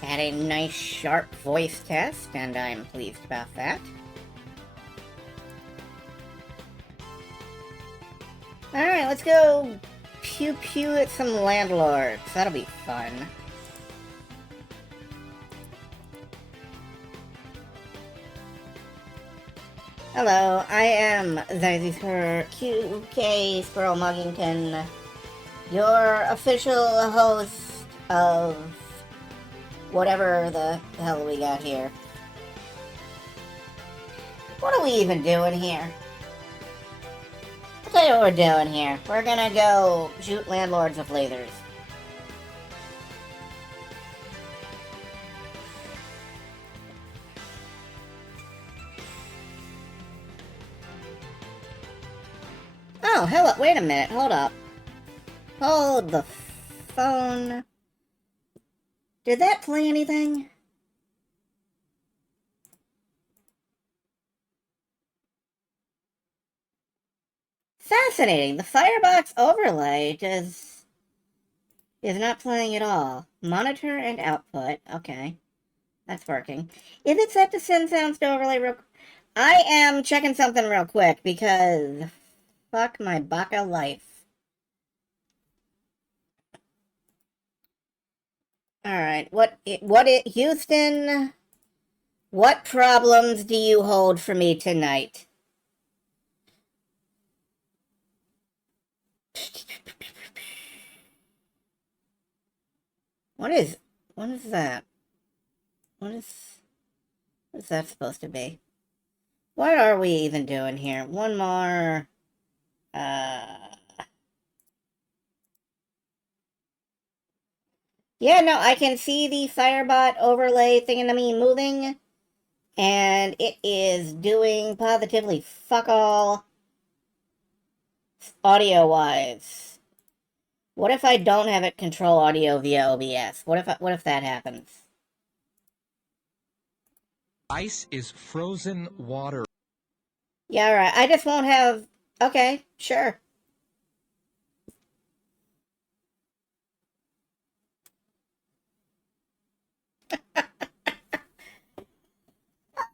Had a nice sharp voice test, and I'm pleased about that. Alright, let's go pew-pew at some Landlords. That'll be fun. Hello, I am QK Squirrel Muggington, your official host of whatever the hell we got here. What are we even doing here? I'll tell you what we're doing here. We're gonna go shoot Landlords with lasers. Oh, hello, wait a minute, hold up. Hold the phone. Did that play anything? Fascinating. The Firebox overlay is not playing at all. Monitor and output. Okay. That's working. Is it set to send sounds to overlay real... I am checking something real quick because... Fuck my baka life. Alright, Houston, what problems do you hold for me tonight? What is that? What's that supposed to be? What are we even doing here? One more, yeah, no, I can see the Firebot overlay thingamamy moving, and it is doing positively fuck all audio-wise. What if I don't have it control audio via OBS? What if that happens? Ice is frozen water. Yeah, right. I just won't have... Okay, sure.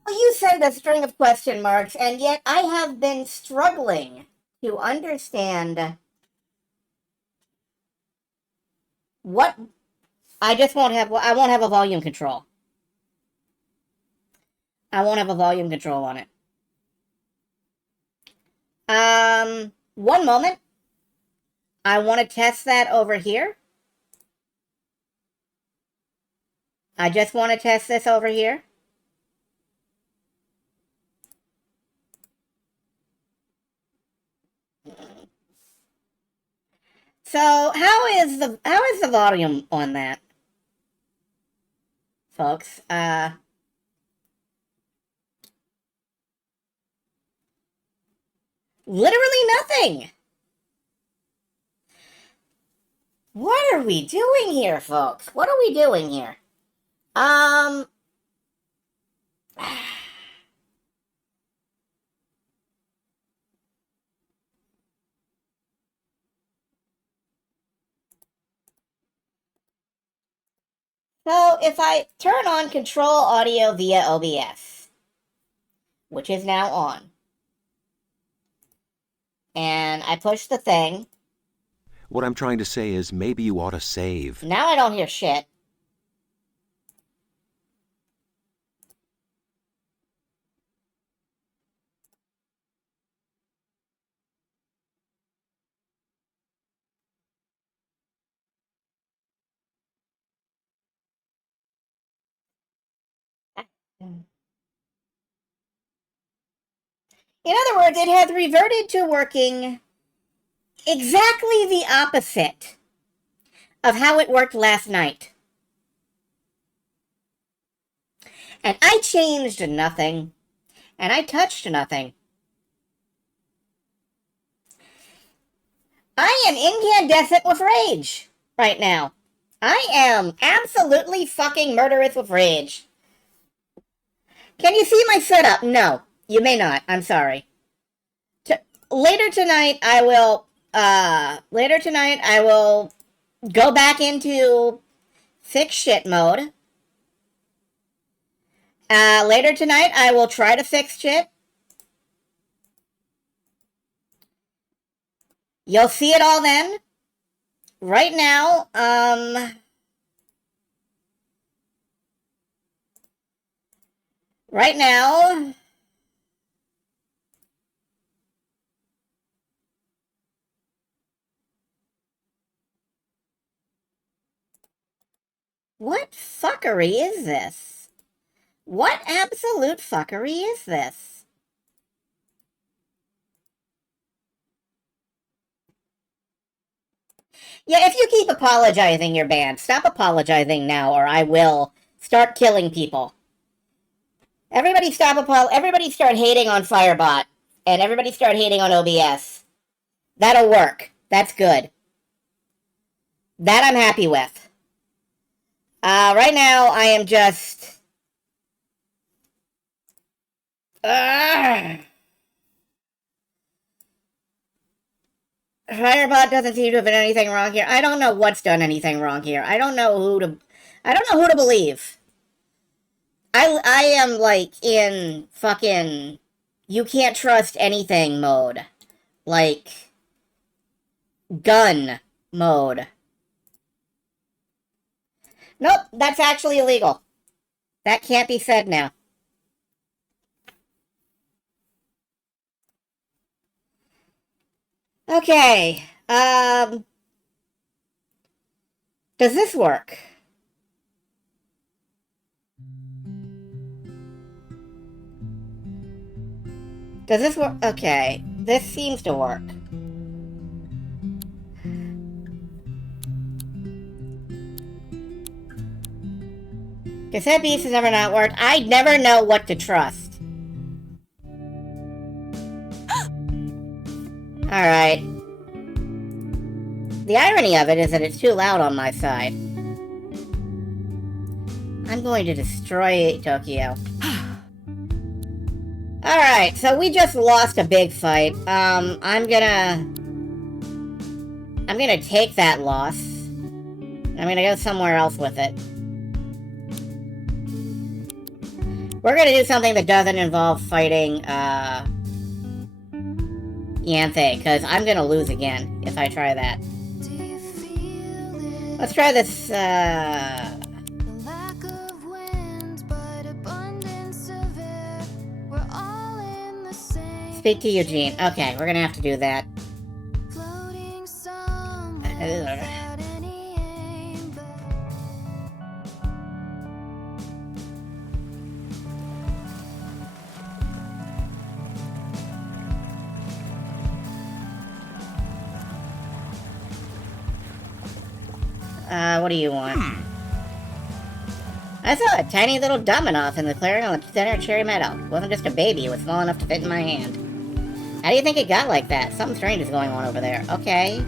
You send a string of question marks, and yet I have been struggling to understand what... I won't have a volume control. I won't have a volume control on it. One moment. I want to test that over here. I just want to test this over here. So how is the volume on that, folks? Literally nothing. What are we doing here, folks? What are we doing here? So if I turn on control audio via OBS, which is now on, and I push the thing. What I'm trying to say is maybe you ought to save. Now I don't hear shit. In other words, it has reverted to working exactly the opposite of how it worked last night. And I changed nothing, and I touched nothing. I am incandescent with rage right now. I am absolutely fucking murderous with rage. Can you see my setup? No, you may not. I'm sorry. Later tonight, I will go back into fix shit mode, Later tonight, I will try to fix shit. You'll see it all then. Right now, right now, what fuckery is this? What absolute fuckery is this? Yeah, if you keep apologizing, you're banned. Stop apologizing now, or I will start killing people. Everybody everybody start hating on Firebot, and everybody start hating on OBS. That'll work. That's good. That I'm happy with. Right now, I am just... Firebot doesn't seem to have done anything wrong here. I don't know what's done anything wrong here. I don't know who to believe. I am like in fucking you can't trust anything mode. Like gun mode. Nope, that's actually illegal. That can't be said now. Okay, does this work? Does this work? Okay, this seems to work. Cassette Beast has never not worked. I never know what to trust. Alright. The irony of it is that it's too loud on my side. I'm going to destroy Tokyo. Alright, so we just lost a big fight. I'm gonna take that loss. I'm gonna go somewhere else with it. We're gonna do something that doesn't involve fighting, Yanthe, because I'm gonna lose again if I try that. Let's try this, Speak to Eugene. Okay, we're gonna have to do that. What do you want? I saw a tiny little Dominoff in the clearing on the center of Cherry Meadow. It wasn't just a baby, it was small enough to fit in my hand. How do you think it got like that? Something strange is going on over there. Okay.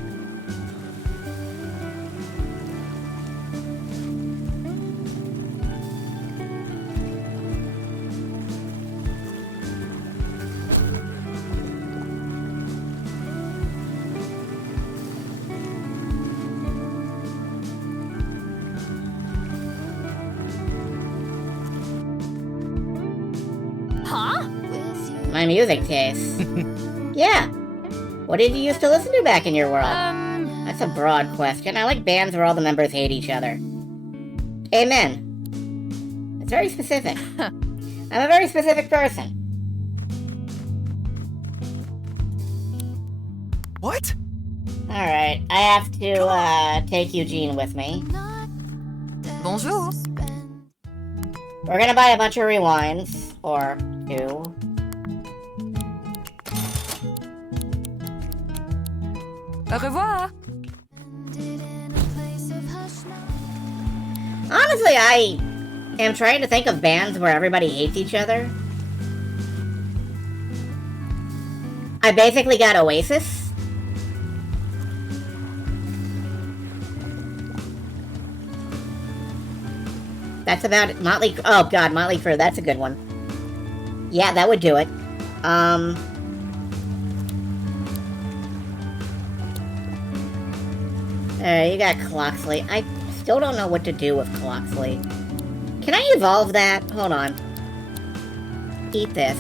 My music taste. Yeah. What did you used to listen to back in your world? That's a broad question. I like bands where all the members hate each other. Amen. It's very specific. I'm a very specific person. What? Alright, I have to take Eugene with me. Bonjour. We're gonna buy a bunch of rewinds. Or 2. Au revoir. Honestly, I am trying to think of bands where everybody hates each other. I basically got Oasis. That's about it. Motley... Oh, God, Motley Crue. That's a good one. Yeah, that would do it. You got Clocksley. I still don't know what to do with Clocksley. Can I evolve that? Hold on. Eat this.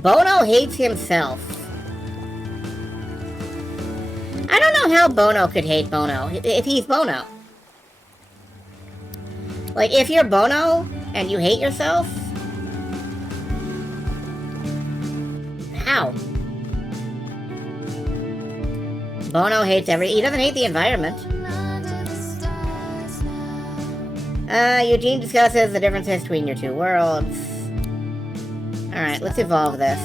Bono hates himself. I don't know how Bono could hate Bono, if he's Bono. Like, if you're Bono, and you hate yourself? How? Bono hates he doesn't hate the environment. Eugene discusses the differences between your two worlds. Alright, let's evolve this.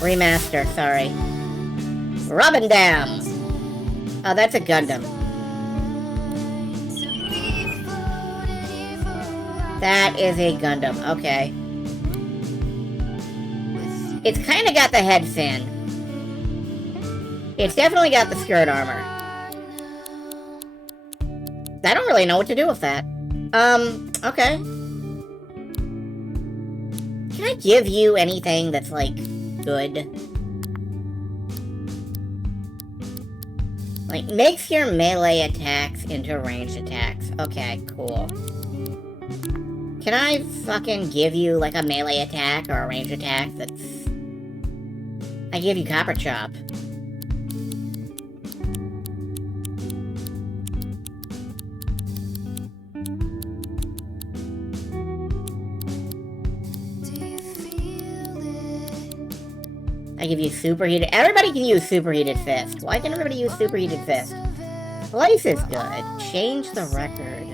Remaster, sorry. Robin Dam! Oh, that's a Gundam. That is a Gundam, okay. It's kinda got the head fin. It's definitely got the skirt armor. I don't really know what to do with that. Okay. Can I give you anything that's, like, good? Like, makes your melee attacks into ranged attacks. Okay, cool. Can I fucking give you, like, a melee attack or a ranged attack that's... I give you Copper Chop. I give you Superheated... Everybody can use Superheated Fist. Why can everybody use Superheated Fist? Life is good. Change the record.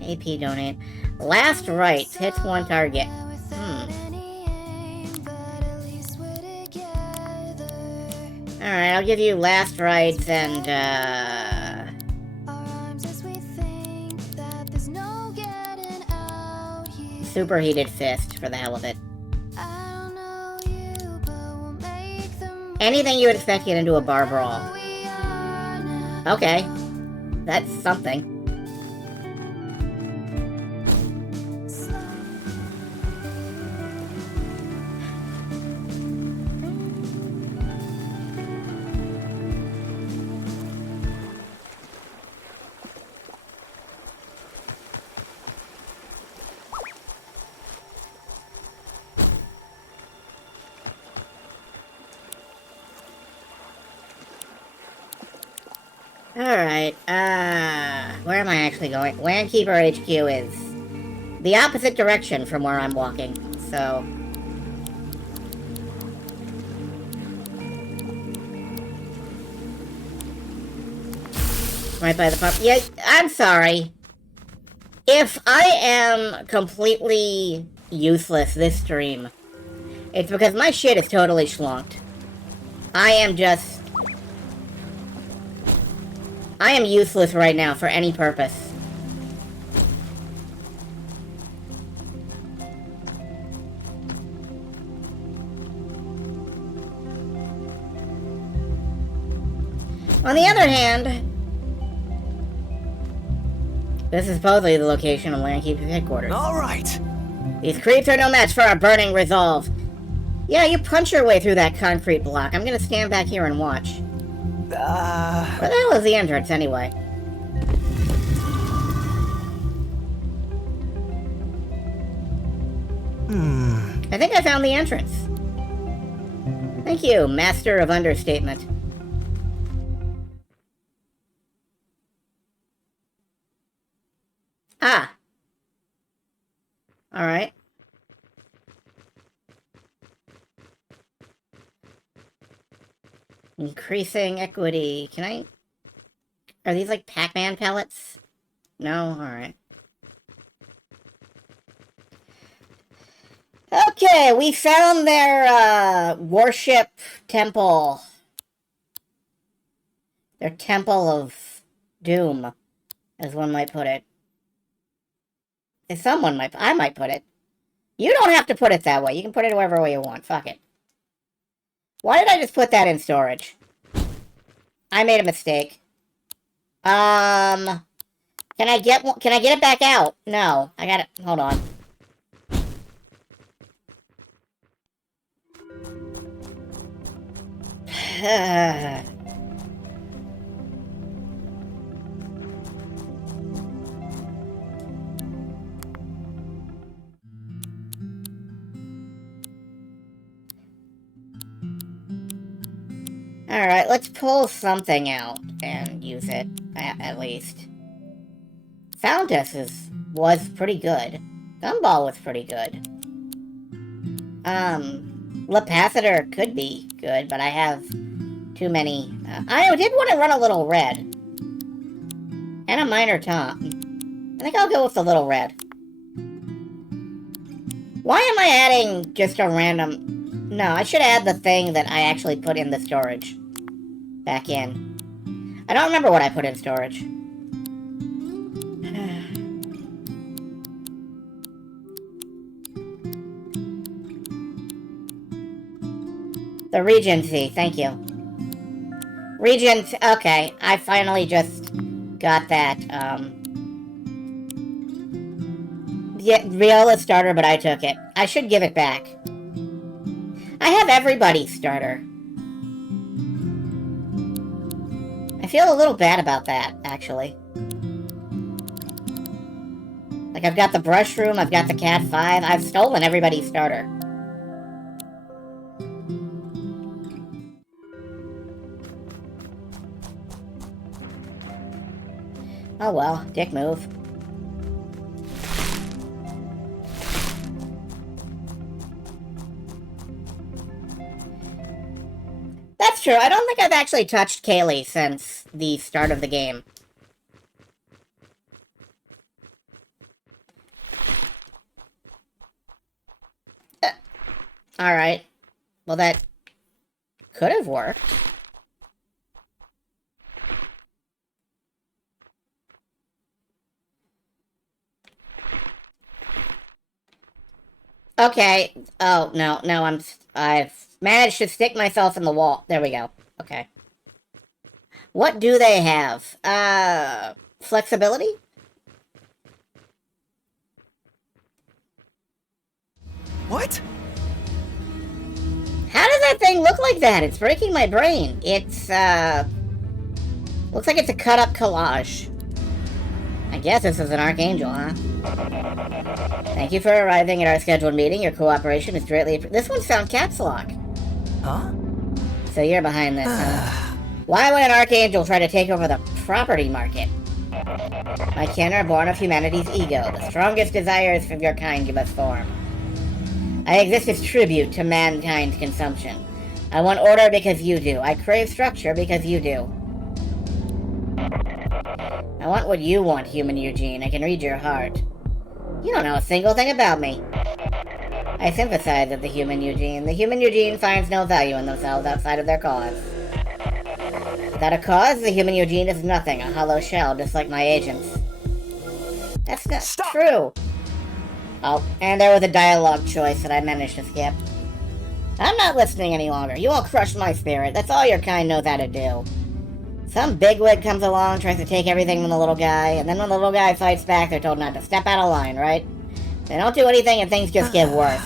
AP donate. Last rights. Hits one target. Alright, I'll give you last rights and, Superheated Fist, for the hell of it. Anything you would expect to get into a bar brawl. Okay. That's something. Alright, where am I actually going? Landkeeper HQ is the opposite direction from where I'm walking, so... Right by the pump. Yeah, I'm sorry. If I am completely useless this stream, it's because my shit is totally schlunked. I am useless right now for any purpose. On the other hand, this is supposedly the location of Landkeeper's headquarters. All right. These creeps are no match for our burning resolve. Yeah, you punch your way through that concrete block. I'm gonna stand back here and watch. Where the hell is the entrance, anyway? I think I found the entrance. Thank you, Master of Understatement. Ah. Alright. Increasing equity. Can I... Are these like Pac-Man pellets? No? Alright. Okay, we found their, worship temple. Their temple of doom, as one might put it. As someone might... I might put it. You don't have to put it that way. You can put it whatever way you want. Fuck it. Why did I just put that in storage? I made a mistake. Can I get it back out? No. I gotta... Hold on. Alright, let's pull something out and use it, at least. Fountas was pretty good. Gumball was pretty good. Lapacitor could be good, but I have too many. I did want to run a little red. And a minor tom. I think I'll go with the little red. Why am I adding just a random... No, I should add the thing that I actually put in the storage. Back in. I don't remember what I put in storage. The Regency, thank you. Regent, okay, I finally just got that, yeah, Viola starter, but I took it. I should give it back. I have everybody's starter. I feel a little bad about that, actually. Like, I've got the Brush Room, I've got the Cat 5, I've stolen everybody's starter. Oh well, dick move. That's true, I don't think I've actually touched Kaylee since the start of the game. Alright. Well, that could have worked. Okay. Oh, no, I've managed to stick myself in the wall. There we go. Okay. What do they have? Flexibility? What? How does that thing look like that? It's breaking my brain. It's, looks like it's a cut-up collage. I guess this is an Archangel, huh? Thank you for arriving at our scheduled meeting. Your cooperation is greatly This one's found caps lock. Huh? So you're behind this, huh? Why would an Archangel try to take over the property market? My kin are born of humanity's ego. The strongest desires of your kind give us form. I exist as tribute to mankind's consumption. I want order because you do. I crave structure because you do. I want what you want, human Eugene. I can read your heart. You don't know a single thing about me. I sympathize with the human Eugene. The human Eugene finds no value in themselves outside of their cause. Without a cause, the human Eugene is nothing, a hollow shell, just like my agents. That's not true. Oh, and there was a dialogue choice that I managed to skip. I'm not listening any longer. You all crushed my spirit. That's all your kind knows how to do. Some bigwig comes along, tries to take everything from the little guy, and then when the little guy fights back, they're told not to step out of line, right? They don't do anything and things just get worse.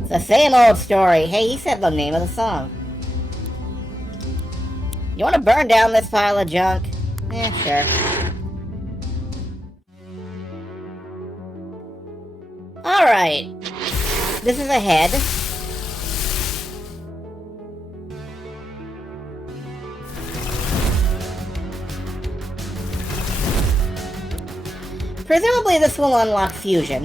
It's the same old story. Hey, he said the name of the song. You want to burn down this pile of junk? Eh, sure. Alright. This is a head. Presumably this will unlock fusion.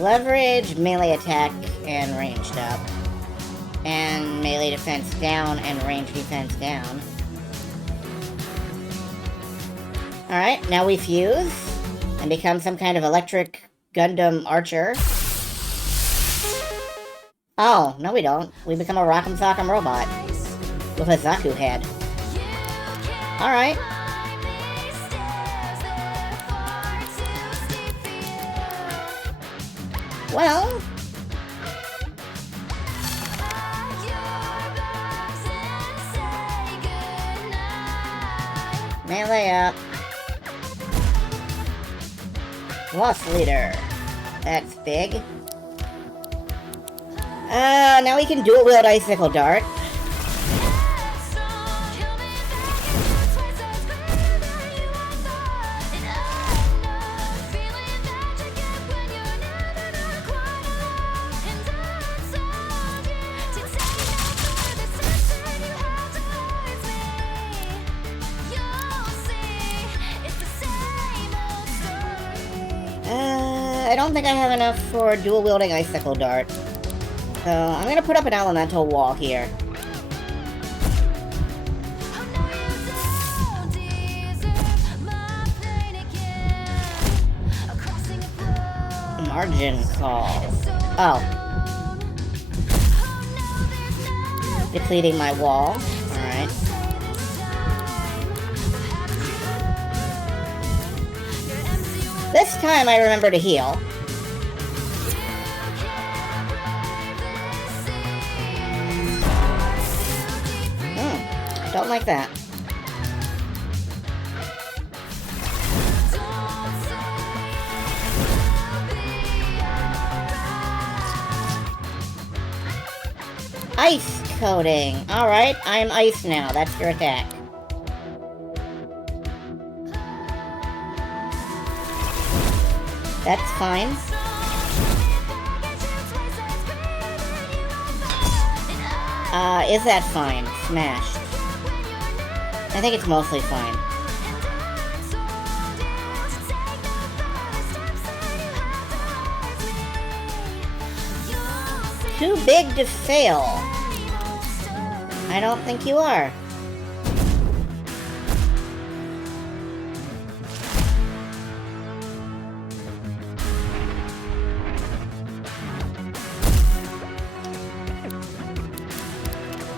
Leverage, melee attack, and ranged up. And melee defense down and range defense down. Alright, now we fuse and become some kind of electric Gundam archer. Oh, no we don't. We become a Rock'em Sock'em robot. With a Zaku head. Alright. Well... melee up. Lost leader. That's big. Now we can dual wield Icicle Dart. I don't think I have enough for dual-wielding Icicle Dart. So, I'm gonna put up an elemental wall here. Margin Call. Oh. Depleting my wall. Alright. This time I remember to heal. Don't like that. Ice coating. Alright, I'm ice now. That's your attack. That's fine. Is that fine? Smashed. I think it's mostly fine. Too big to fail. I don't think you are.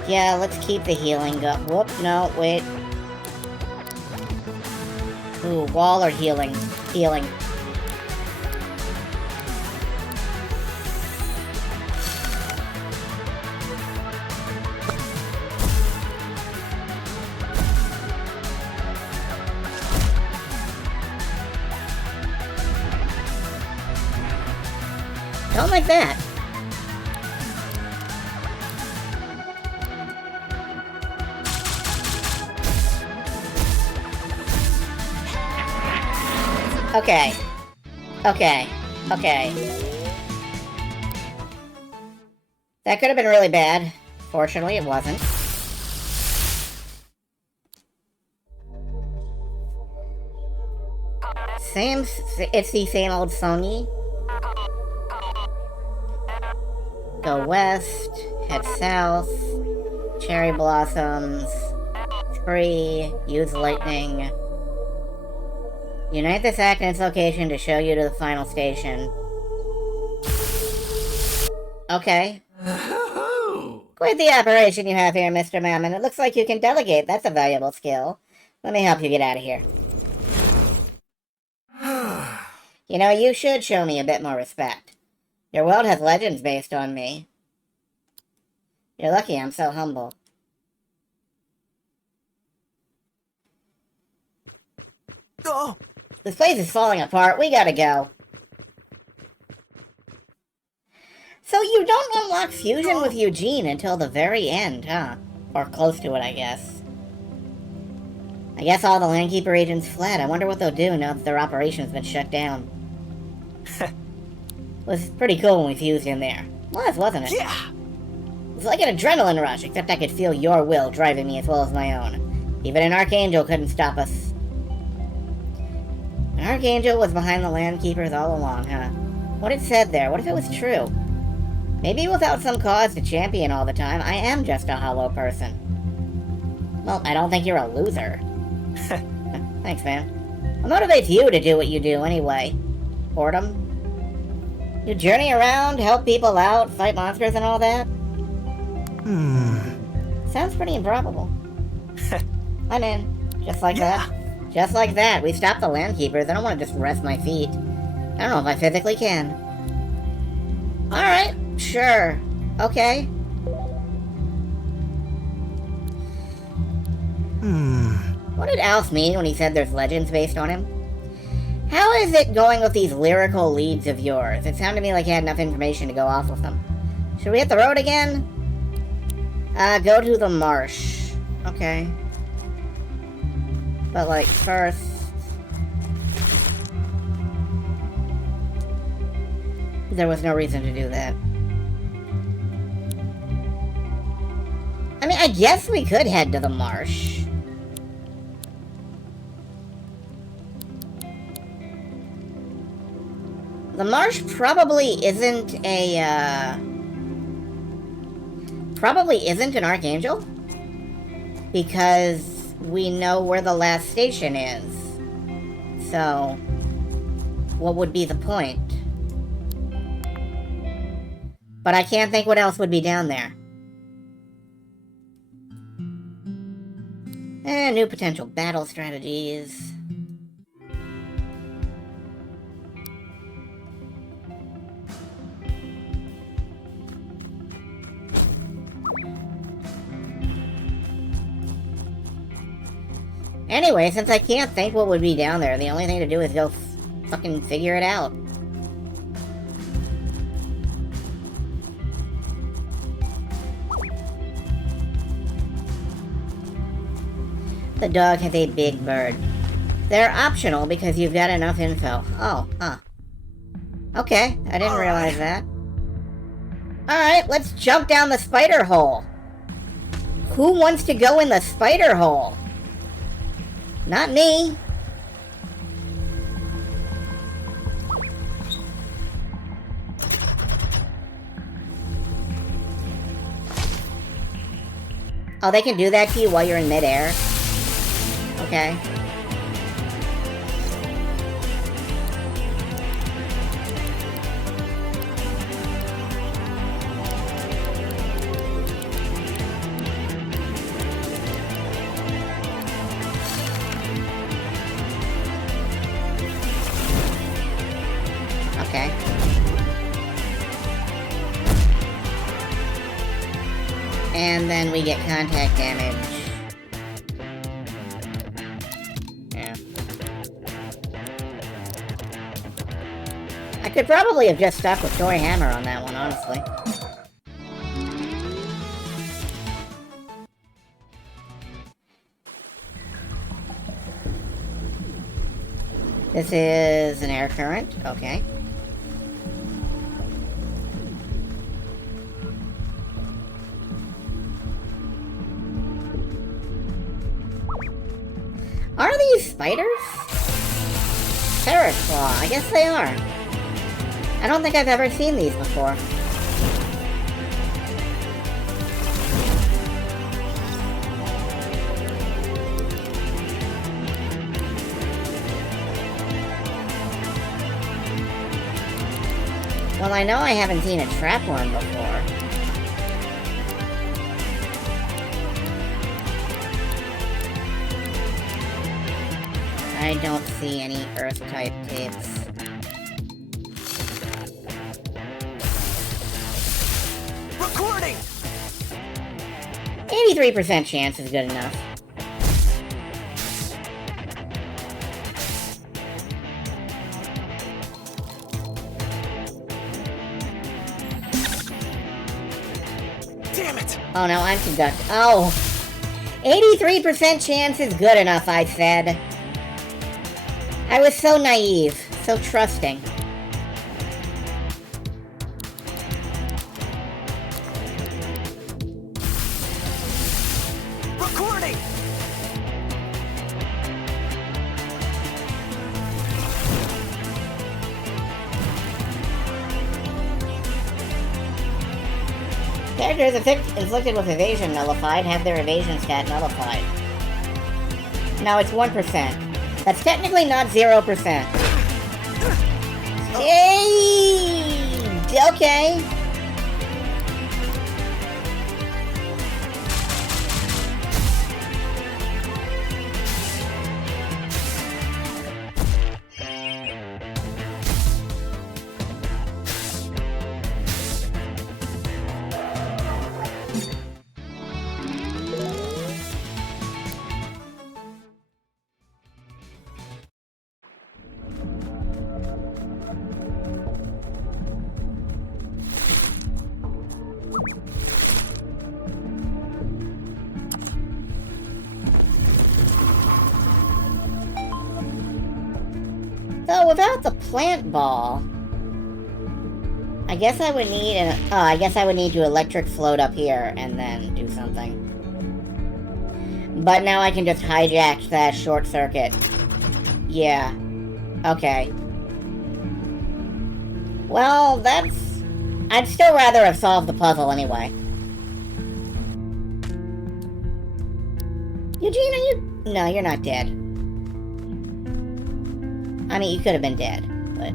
Yeah, let's keep the healing up. Whoop, no, wait. Ooh, wall or healing? Healing. Don't like that. Okay. Okay. Okay. That could have been really bad. Fortunately, it wasn't. It's the same old Sony. Go west, head south, cherry blossoms, tree, use lightning. Unite this act in its location to show you to the final station. Okay. Quite the operation you have here, Mr. Mammon. It looks like you can delegate. That's a valuable skill. Let me help you get out of here. You know, you should show me a bit more respect. Your world has legends based on me. You're lucky I'm so humble. Oh! This place is falling apart. We gotta go. So you don't unlock fusion with Eugene until the very end, huh? Or close to it, I guess. I guess all the Landkeeper agents fled. I wonder what they'll do now that their operation's been shut down. It was pretty cool when we fused in there. Was, wasn't it? Yeah! It was like an adrenaline rush, except I could feel your will driving me as well as my own. Even an Archangel couldn't stop us. An Archangel was behind the Landkeepers all along, huh? What it said there, what if it was true? Maybe without some cause to champion all the time, I am just a hollow person. Well, I don't think you're a loser. Thanks, man. What motivates you to do what you do, anyway? Boredom? You journey around, help people out, fight monsters and all that? Sounds pretty improbable. I'm in. Just like that. Just like that. We stopped the Landkeepers. I don't want to just rest my feet. I don't know if I physically can. Alright. Sure. Okay. What did Alf mean when he said there's legends based on him? How is it going with these lyrical leads of yours? It sounded to me like you had enough information to go off with them. Should we hit the road again? Go to the marsh. Okay. But, like, first... There was no reason to do that. I mean, I guess we could head to the marsh. The marsh probably isn't an archangel, because we know where the last station is. So, what would be the point? But I can't think what else would be down there. New potential battle strategies. Anyway, since I can't think what would be down there, the only thing to do is go fucking figure it out. The dog has a big bird. They're optional because you've got enough info. Oh, huh. Okay, I didn't realize that. Alright, let's jump down the spider hole. Who wants to go in the spider hole? Not me. Oh, they can do that to you while you're in midair? Okay. Okay. And then we get contact damage. Yeah. I could probably have just stuck with Toy Hammer on that one, honestly. This is an air current, okay. Are these spiders? Paraclaw, I guess they are. I don't think I've ever seen these before. Well, I know I haven't seen a trap one before. I don't see any Earth-type tapes. Recording! 83% chance is good enough. Damn it! Oh no, I'm conducting. Oh! 83% chance is good enough, I said. I was so naive, so trusting. Recording! Characters inflicted with evasion nullified have their evasion stat nullified. No, it's 1%. That's technically not 0%. Hey! Okay. So without the plant ball, I guess I would need I guess I would need to electric float up here and then do something. But now I can just hijack that short circuit. Yeah. Okay. Well, that's... I'd still rather have solved the puzzle anyway. Eugene, are you... No, you're not dead. I mean, you could have been dead, but...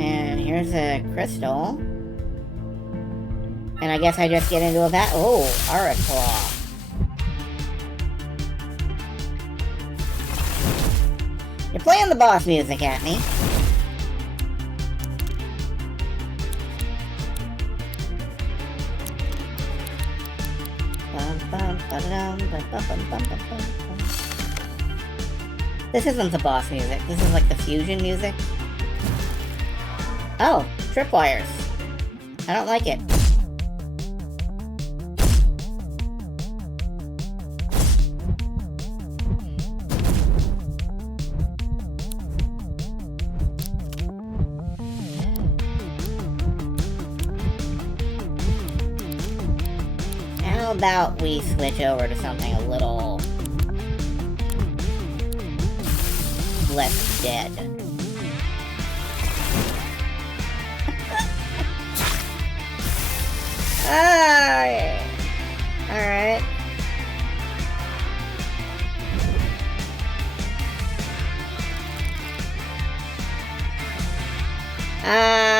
And here's a crystal. And I guess I just get into a bat. Oh, Auraclaw. You're playing the boss music at me. This isn't the boss music. This is like the fusion music. Oh, tripwires. I don't like it. How about we switch over to something a little less dead? Alright.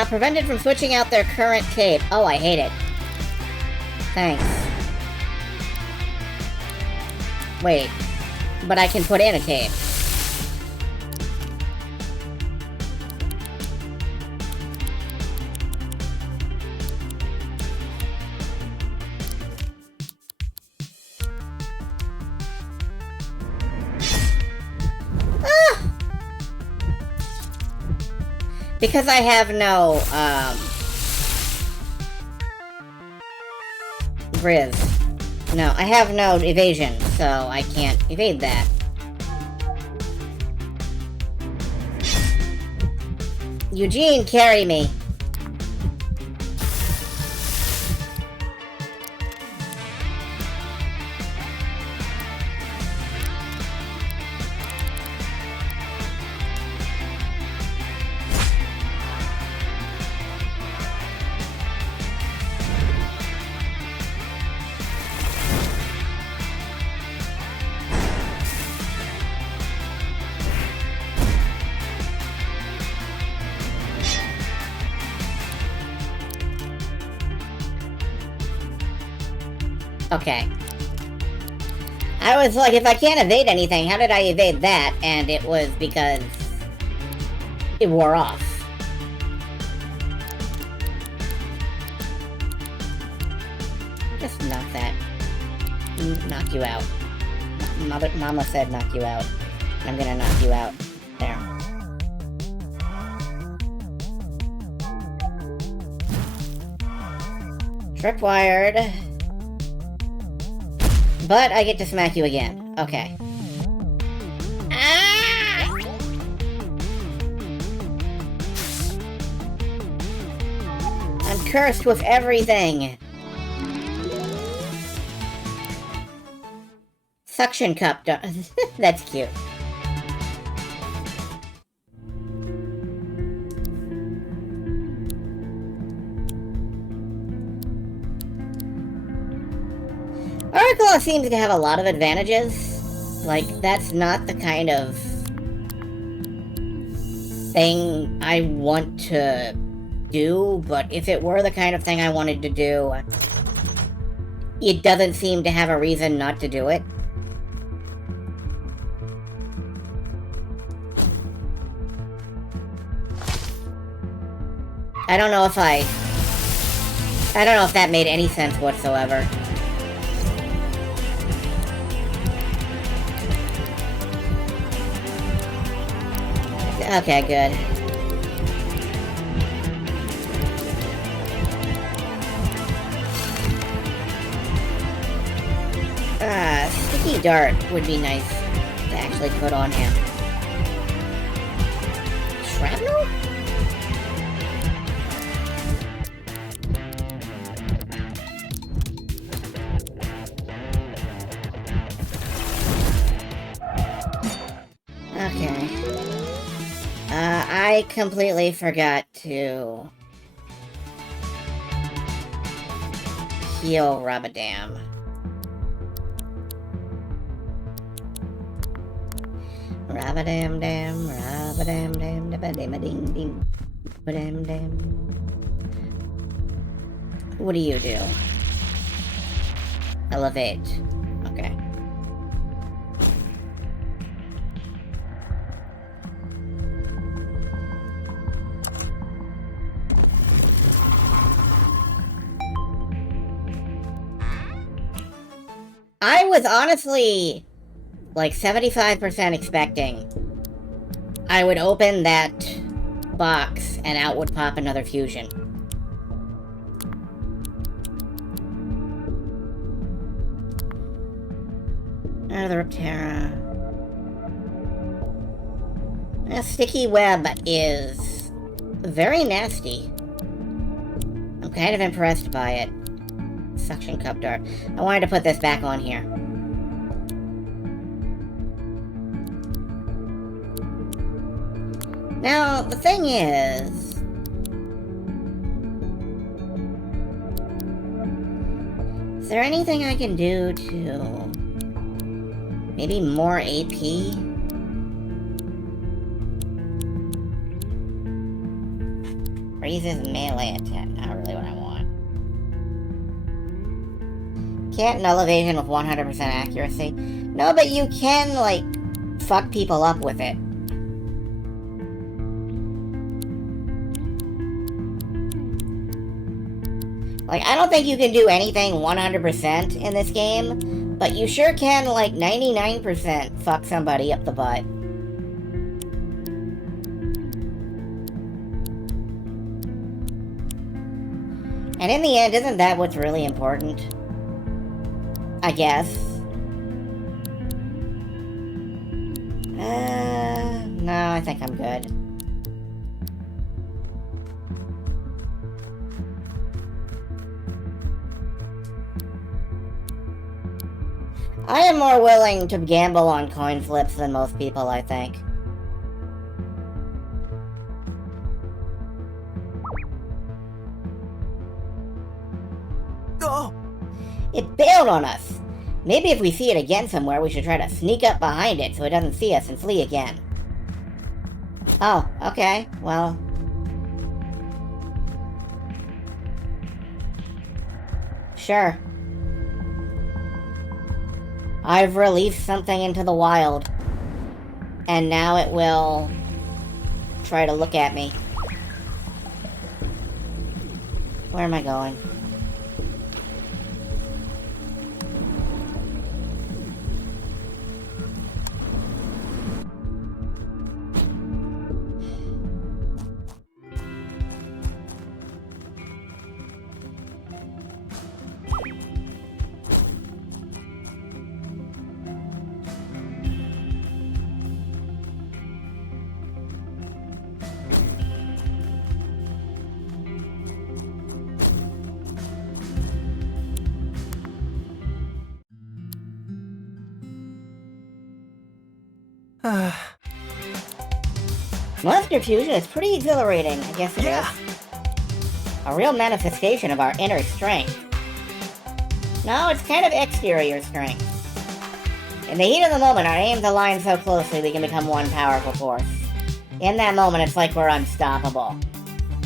Prevented from switching out their current cape. Oh, I hate it. Thanks. Wait. But I can put in a cape. Because I have no, Grizz. No, I have no evasion, so I can't evade that. Eugene, carry me. Okay. I was like, if I can't evade anything, how did I evade that? And it was because it wore off. Just knock that. Knock you out. Mama said knock you out. I'm gonna knock you out. There. Tripwired. But I get to smack you again. Okay. Ah! I'm cursed with everything. Suction cup. That's cute. Oracle seems to have a lot of advantages. Like, that's not the kind of thing I want to do, but if it were the kind of thing I wanted to do, it doesn't seem to have a reason not to do it. I don't know if that made any sense whatsoever. Okay, good. Sticky dart would be nice to actually put on him. Shrapnel? Okay. I completely forgot to heal Rubadam. Rabadam dam, rabadam dam, dabadam ding ding, badam dam. What do you do? Elevate. Okay. I was honestly like 75% expecting I would open that box and out would pop another fusion. Another Reptera. A sticky web is very nasty. I'm kind of impressed by it. Suction cup dart. I wanted to put this back on here. Now, the thing is... is there anything I can do to... maybe more AP? Raises melee attack. Not really what I want. Can't null evasion with 100% accuracy. No, but you can, like, fuck people up with it. Like, I don't think you can do anything 100% in this game, but you sure can, like, 99% fuck somebody up the butt. And in the end, isn't that what's really important? I guess. No, I think I'm good. I am more willing to gamble on coin flips than most people, I think. Oh! It bailed on us. Maybe if we see it again somewhere, we should try to sneak up behind it so it doesn't see us and flee again. Oh, okay. Well... sure. I've released something into the wild. And now it will... try to look at me. Where am I going? Monster fusion is pretty exhilarating, I guess it is. A real manifestation of our inner strength. No, it's kind of exterior strength. In the heat of the moment, our aims align so closely we can become one powerful force. In that moment, it's like we're unstoppable.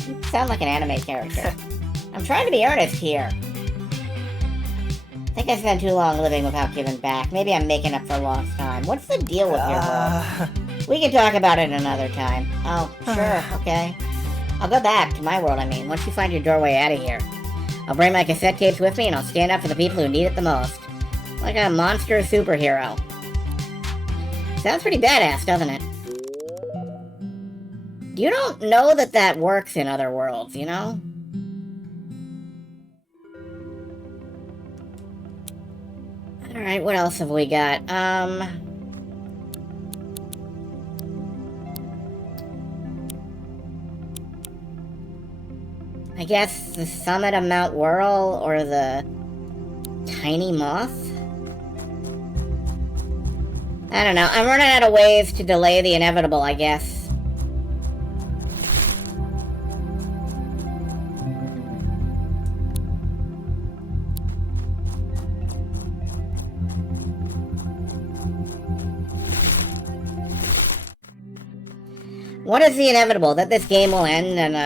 You sound like an anime character. I'm trying to be earnest here. I think I spent too long living without giving back. Maybe I'm making up for lost time. What's the deal with your world? We can talk about it another time. Oh, sure, okay. I'll go back to my world, I mean, once you find your doorway out of here. I'll bring my cassette tapes with me and I'll stand up for the people who need it the most. Like a monster superhero. Sounds pretty badass, doesn't it? You don't know that that works in other worlds, you know? Alright, what else have we got? I guess the summit of Mount Whirl or the tiny moth? I don't know. I'm running out of ways to delay the inevitable, I guess. What is the inevitable? That this game will end and,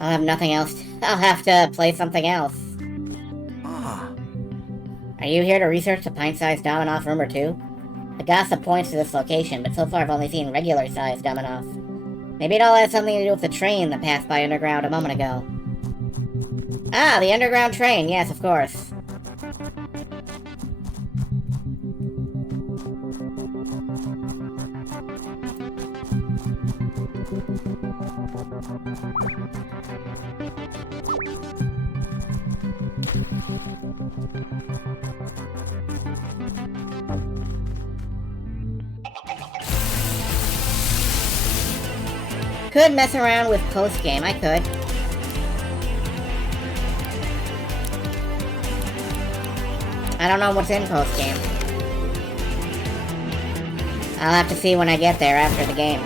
I'll have nothing else. I'll have to play something else. Are you here to research the pint-sized Dominoff rumor too? The gossip points to this location, but so far I've only seen regular-sized Dominoff. Maybe it all has something to do with the train that passed by underground a moment ago. Ah, the underground train. Yes, of course. Could mess around with post-game. I could. I don't know what's in post-game. I'll have to see when I get there after the game.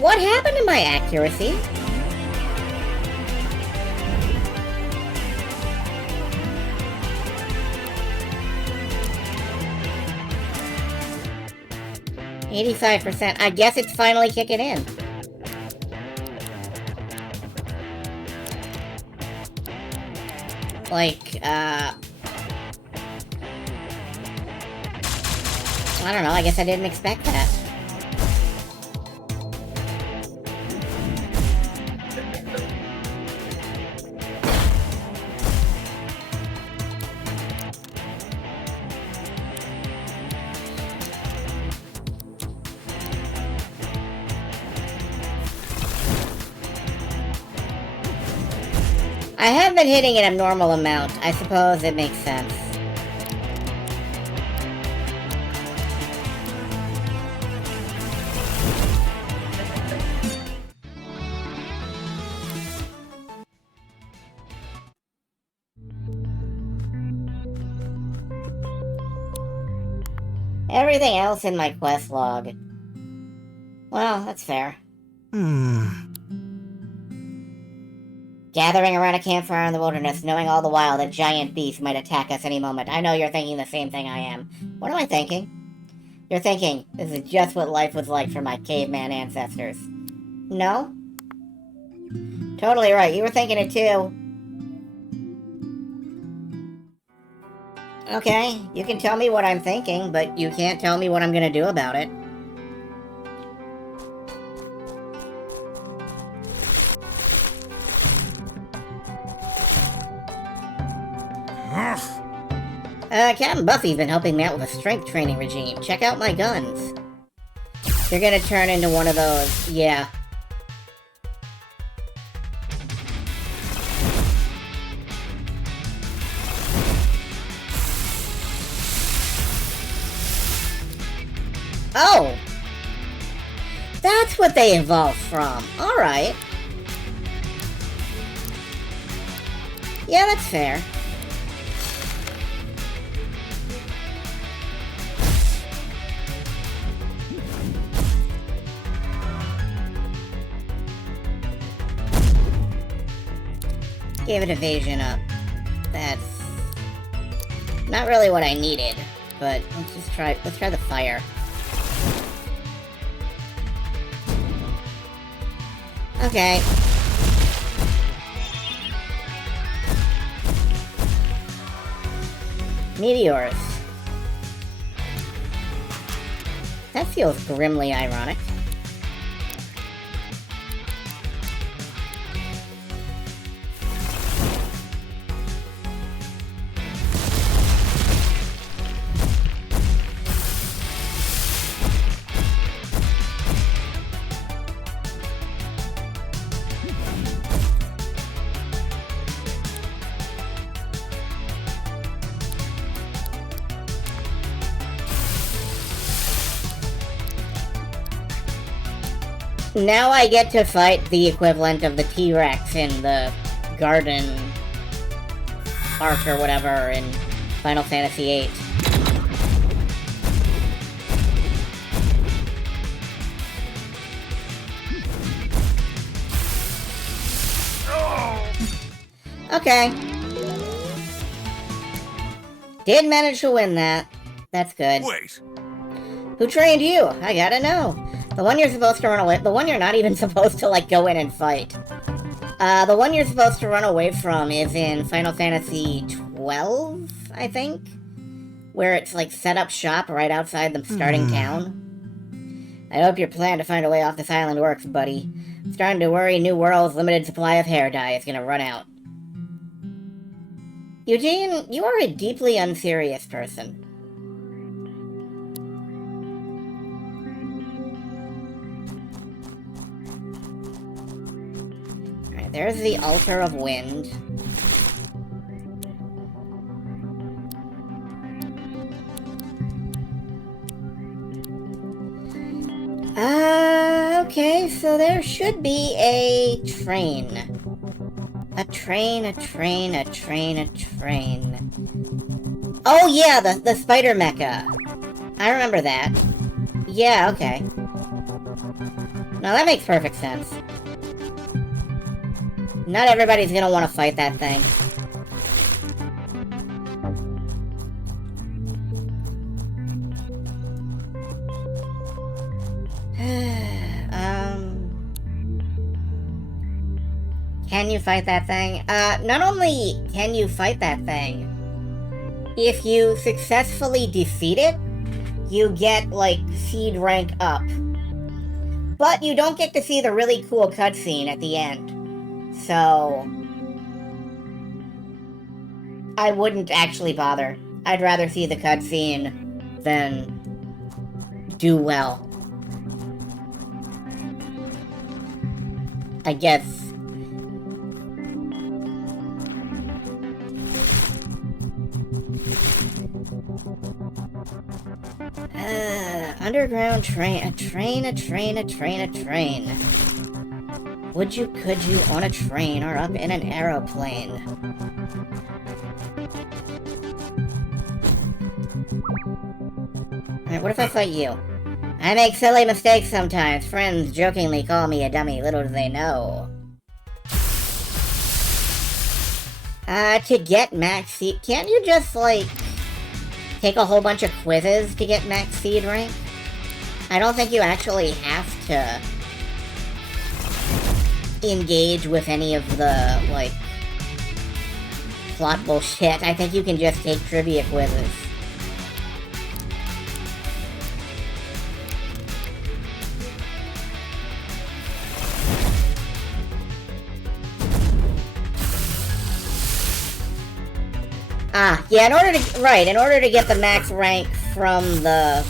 What happened to my accuracy? %. I guess it's finally kicking in. Like, I don't know, I guess I didn't expect that. I have been hitting an abnormal amount. I suppose it makes sense. Everything else in my quest log. Well, that's fair. Gathering around a campfire in the wilderness, knowing all the while that giant beasts might attack us any moment. I know you're thinking the same thing I am. What am I thinking? You're thinking, this is just what life was like for my caveman ancestors. No? Totally right, you were thinking it too. Okay, you can tell me what I'm thinking, but you can't tell me what I'm gonna do about it. Captain Buffy's been helping me out with a strength training regime. Check out my guns. You're gonna turn into one of those, yeah. Oh! That's what they evolved from. Alright. Yeah, that's fair. Gave it evasion up. That's not really what I needed, but let's try the fire. Okay. Meteors. That feels grimly ironic. Now I get to fight the equivalent of the T-Rex in the garden arc or whatever, and Final Fantasy VIII. Okay. Did manage to win that. That's good. Wait. Who trained you? I gotta know. The one you're supposed to run away... The one you're not even supposed to, like, go in and fight. The one you're supposed to run away from is in Final Fantasy XII, I think? Where it's, like, set up shop right outside the starting town. I hope your plan to find a way off this island works, buddy. I'm starting to worry New World's limited supply of hair dye is gonna run out. Eugene, you are a deeply unserious person. Alright, there's the Altar of Wind. Okay, so there should be a train. A train. Oh yeah, the spider mecha. I remember that. Yeah, okay. Now that makes perfect sense. Not everybody's gonna want to fight that thing. Can you fight that thing? Not only can you fight that thing, if you successfully defeat it, you get, like, seed rank up. But you don't get to see the really cool cutscene at the end. So... I wouldn't actually bother. I'd rather see the cutscene than do well. I guess. Underground train, a train. Would you, could you, on a train or up in an aeroplane? Alright, what if I fight you? I make silly mistakes sometimes. Friends jokingly call me a dummy, little do they know. To get max seed, can't you just, like, take a whole bunch of quizzes to get max seed rank? I don't think you actually have to engage with any of the, like, plot bullshit. I think you can just take trivia quizzes. Yeah, in order to get the max rank from the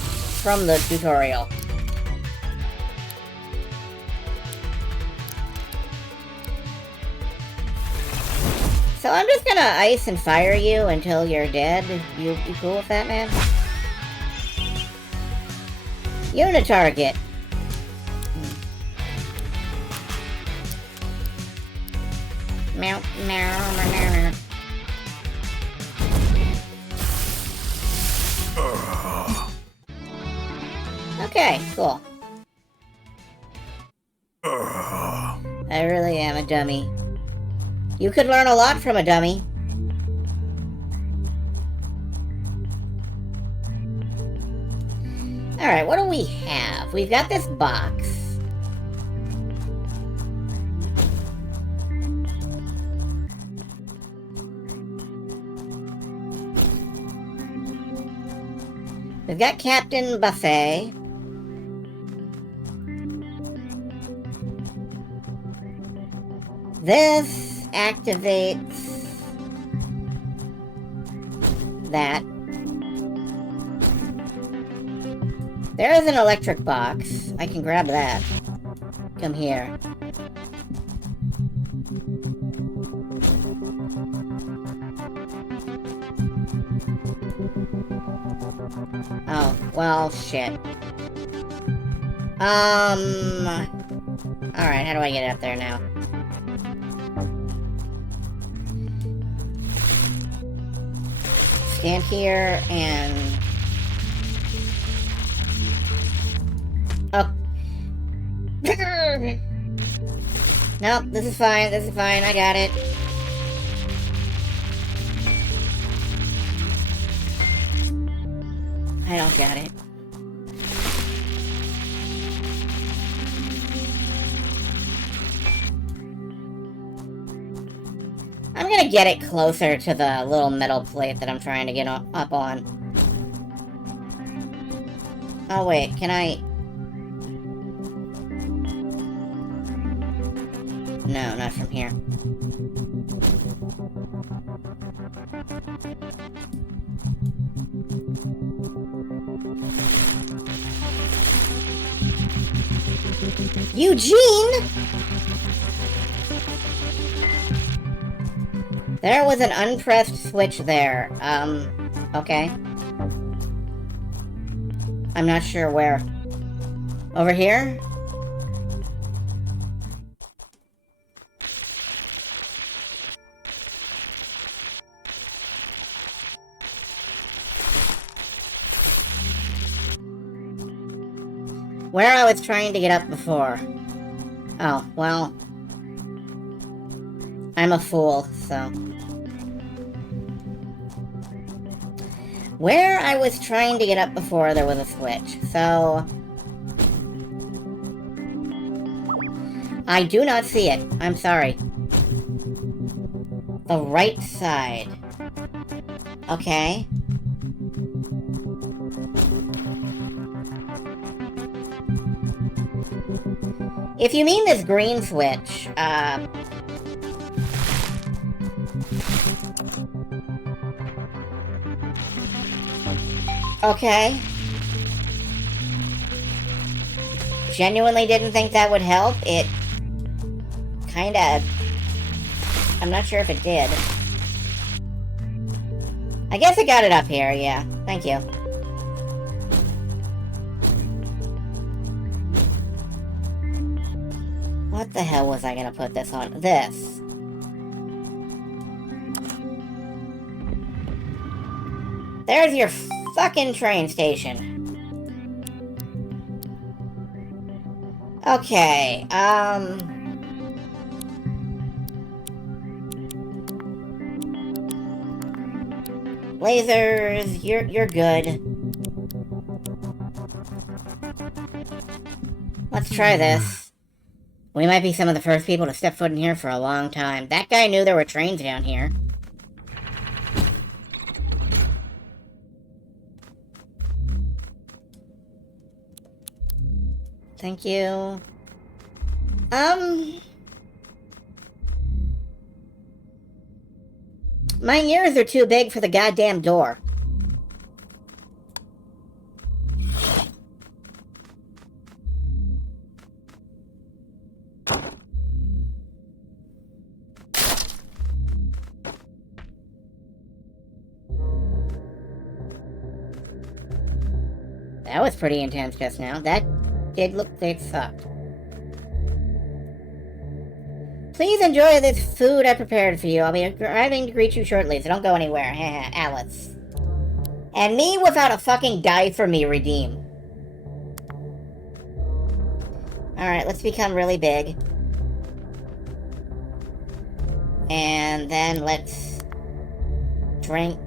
tutorial. So I'm just gonna ice and fire you until you're dead. You cool with that, man? Unitarget. Meow, meow, meow, meow. Okay, cool. I really am a dummy. You could learn a lot from a dummy. Alright, what do we have? We've got this box. We've got Captain Buffet. This activates that. There is an electric box. I can grab that. Come here. Oh, well, shit. Alright, how do I get up there now? stand here and... Oh. Nope, this is fine, I got it. I don't get it. I'm gonna get it closer to the little metal plate that I'm trying to get up on. Oh wait, can I... No, not from here. Eugene! There was an unpressed switch there. Okay. I'm not sure where. Over here? Where I was trying to get up before. Oh, well. I'm a fool, so. Where I was trying to get up before, there was a switch, so. I do not see it. I'm sorry. The right side. Okay. If you mean this green switch, okay. Genuinely didn't think that would help. It kinda... I'm not sure if it did. I guess I got it up here, yeah. Thank you. What the hell was I gonna put this on? This. There's your fucking train station. Okay, lasers, you're good. Let's try this. We might be some of the first people to step foot in here for a long time. That guy knew there were trains down here. Thank you. My ears are too big for the goddamn door. That was pretty intense just now. That did look like it sucked. Please enjoy this food I prepared for you. I'll be arriving to greet you shortly, so don't go anywhere. Alice. And me without a fucking die for me redeem. Alright, let's become really big. And then let's drink.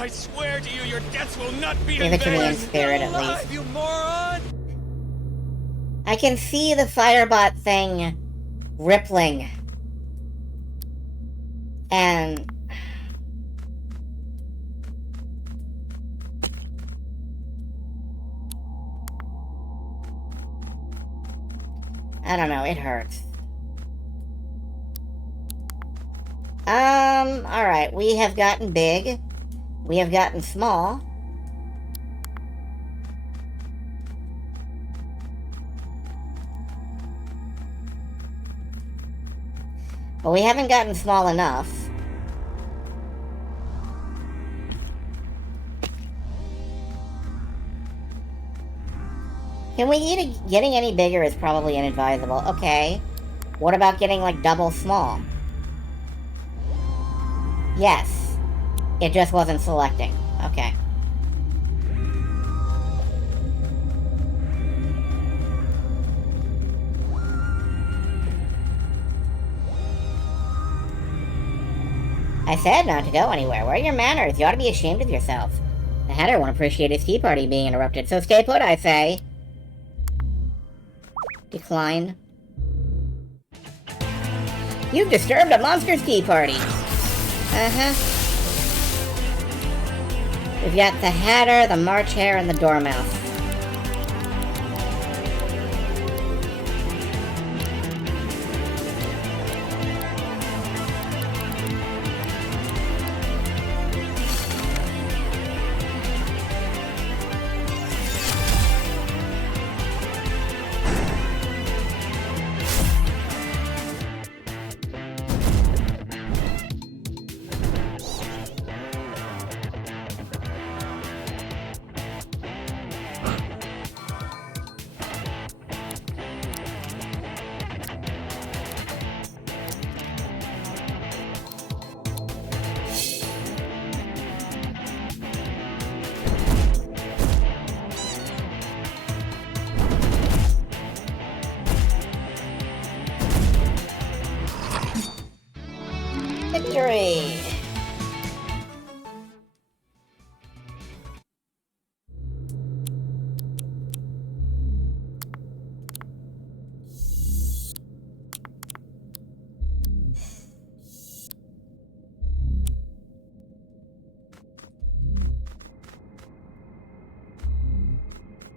I swear to you, your deaths will not be Give it to me in spirit, at least. You moron! I can see the Firebot thing rippling. And... I don't know, it hurts. Alright, we have gotten big. We have gotten small. But we haven't gotten small enough. Can we eat getting any bigger is probably inadvisable. Okay. What about getting, like, double small? Yes. It just wasn't selecting. Okay. I said not to go anywhere. Where are your manners? You ought to be ashamed of yourself. The Hatter won't appreciate his tea party being interrupted, so stay put, I say. Decline. You've disturbed a monster's tea party. Uh-huh. We've got the Hatter, the March Hare, and the Dormouse. Victory!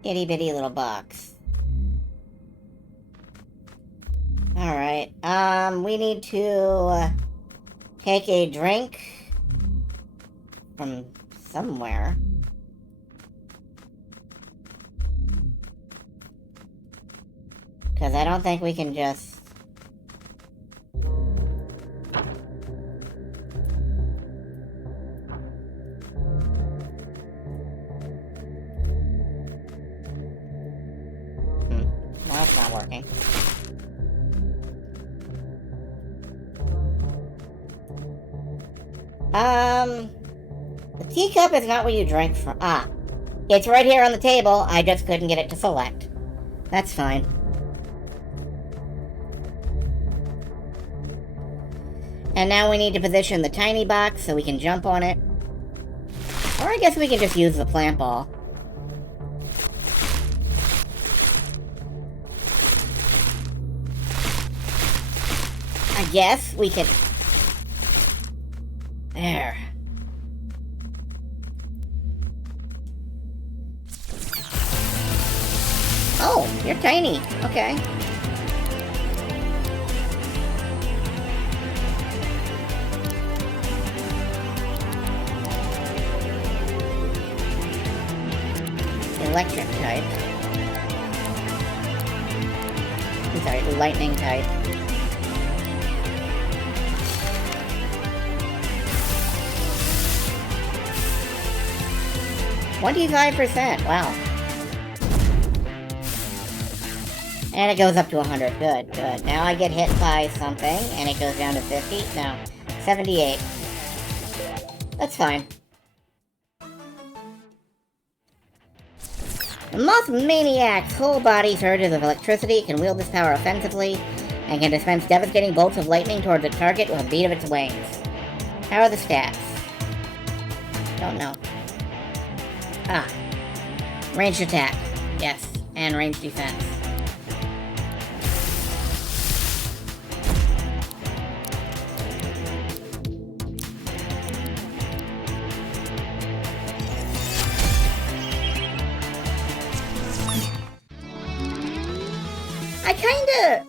Itty bitty little box. Alright, we need to take a drink from somewhere. Because I don't think we can just... Well, it's not working. The teacup is not what you drink from. Ah. It's right here on the table. I just couldn't get it to select. That's fine. And now we need to position the tiny box so we can jump on it. Or I guess we can just use the plant ball. I guess we can... There. Oh, you're tiny. Okay. Electric type. I'm sorry, lightning type. $25%, wow. And it goes up to 100, good, good. Now I get hit by something, and it goes down to 50, no, 78. That's fine. The Moth Maniac's whole body surges of electricity, can wield this power offensively, and can dispense devastating bolts of lightning towards a target with a beat of its wings. How are the stats? Don't know. Ah. Ranged attack. Yes. And ranged defense. I kinda...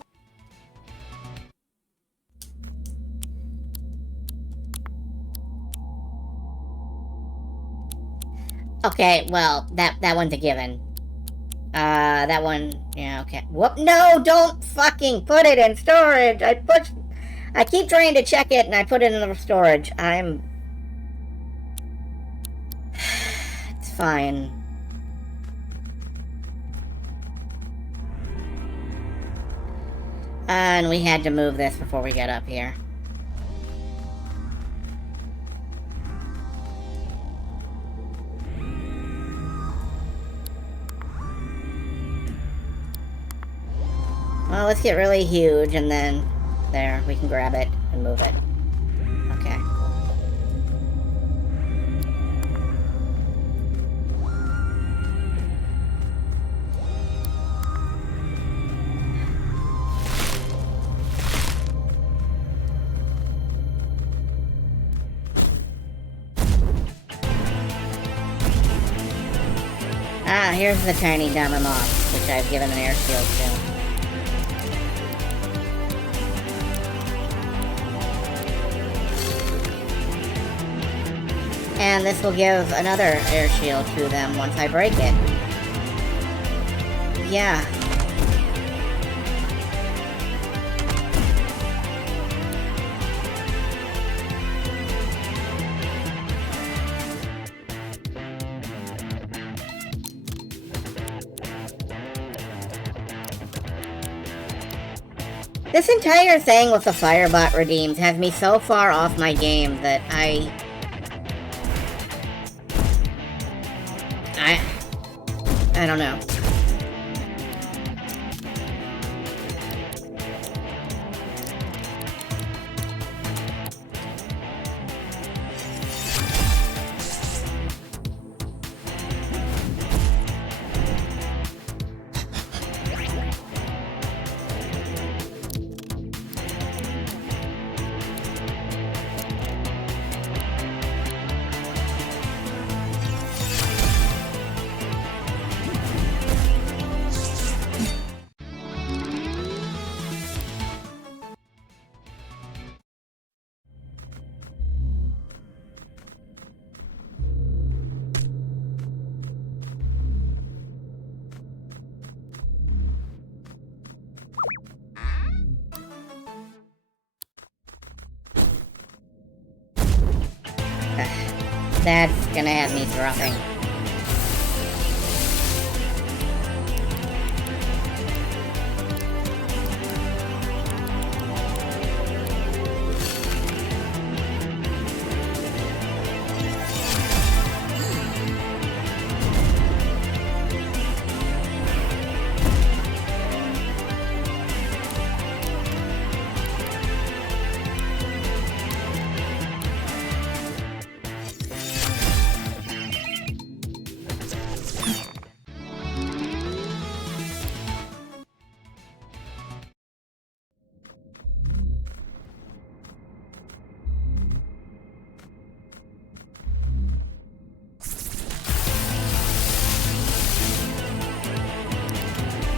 Okay, well, that one's a given. That one, yeah, okay. Whoop, no, don't fucking put it in storage! I keep trying to check it and I put it in the storage. It's fine. And we had to move this before we got up here. Well, let's get really huge, and then there, we can grab it and move it. Okay. Ah, here's the tiny diamond moth, which I've given an air shield to. And this will give another air shield to them once I break it. Yeah. This entire thing with the Firebot redeems has me so far off my game that I don't know. That's gonna have me dropping.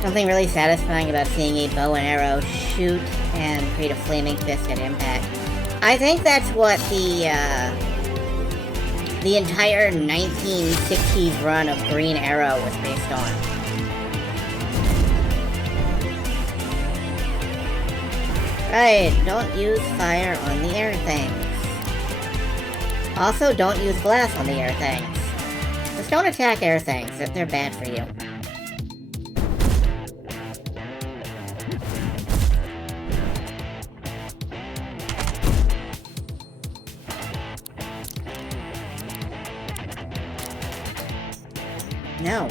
Something really satisfying about seeing a bow and arrow shoot and create a flaming fist at impact. I think that's what the entire 1960s run of Green Arrow was based on. Right, don't use fire on the air things. Also, don't use glass on the air things. Just don't attack air things, they're bad for you. No.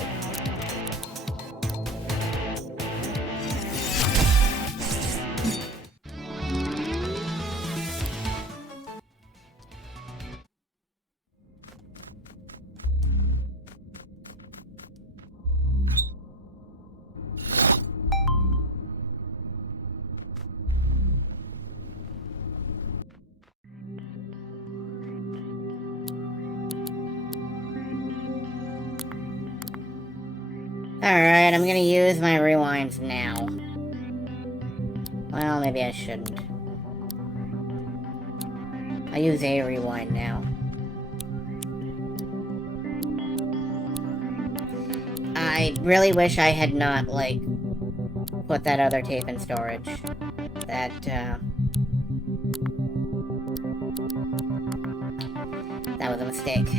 Alright, I'm gonna use my rewinds now. Well, maybe I shouldn't. I use a rewind now. I really wish I had not, like, put that other tape in storage. That was a mistake.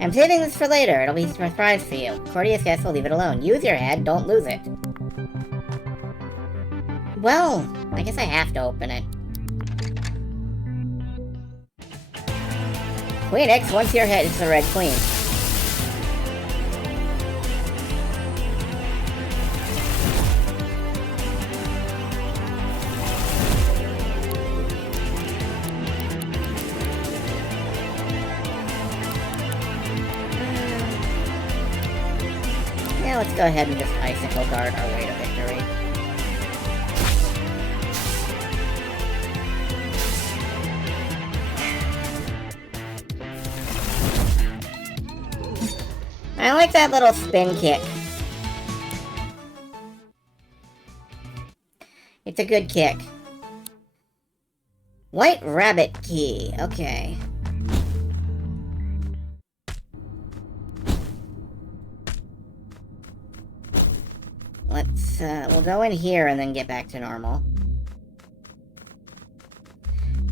I'm saving this for later. It'll be a surprise for you. Courteous guests will leave it alone. Use your head, don't lose it. Well, I guess I have to open it. Queen X, once your head is the Red Queen. Yeah, let's go ahead and just icicle guard our way to victory. I like that little spin kick. It's a good kick. White rabbit key. Okay. Let's, we'll go in here and then get back to normal.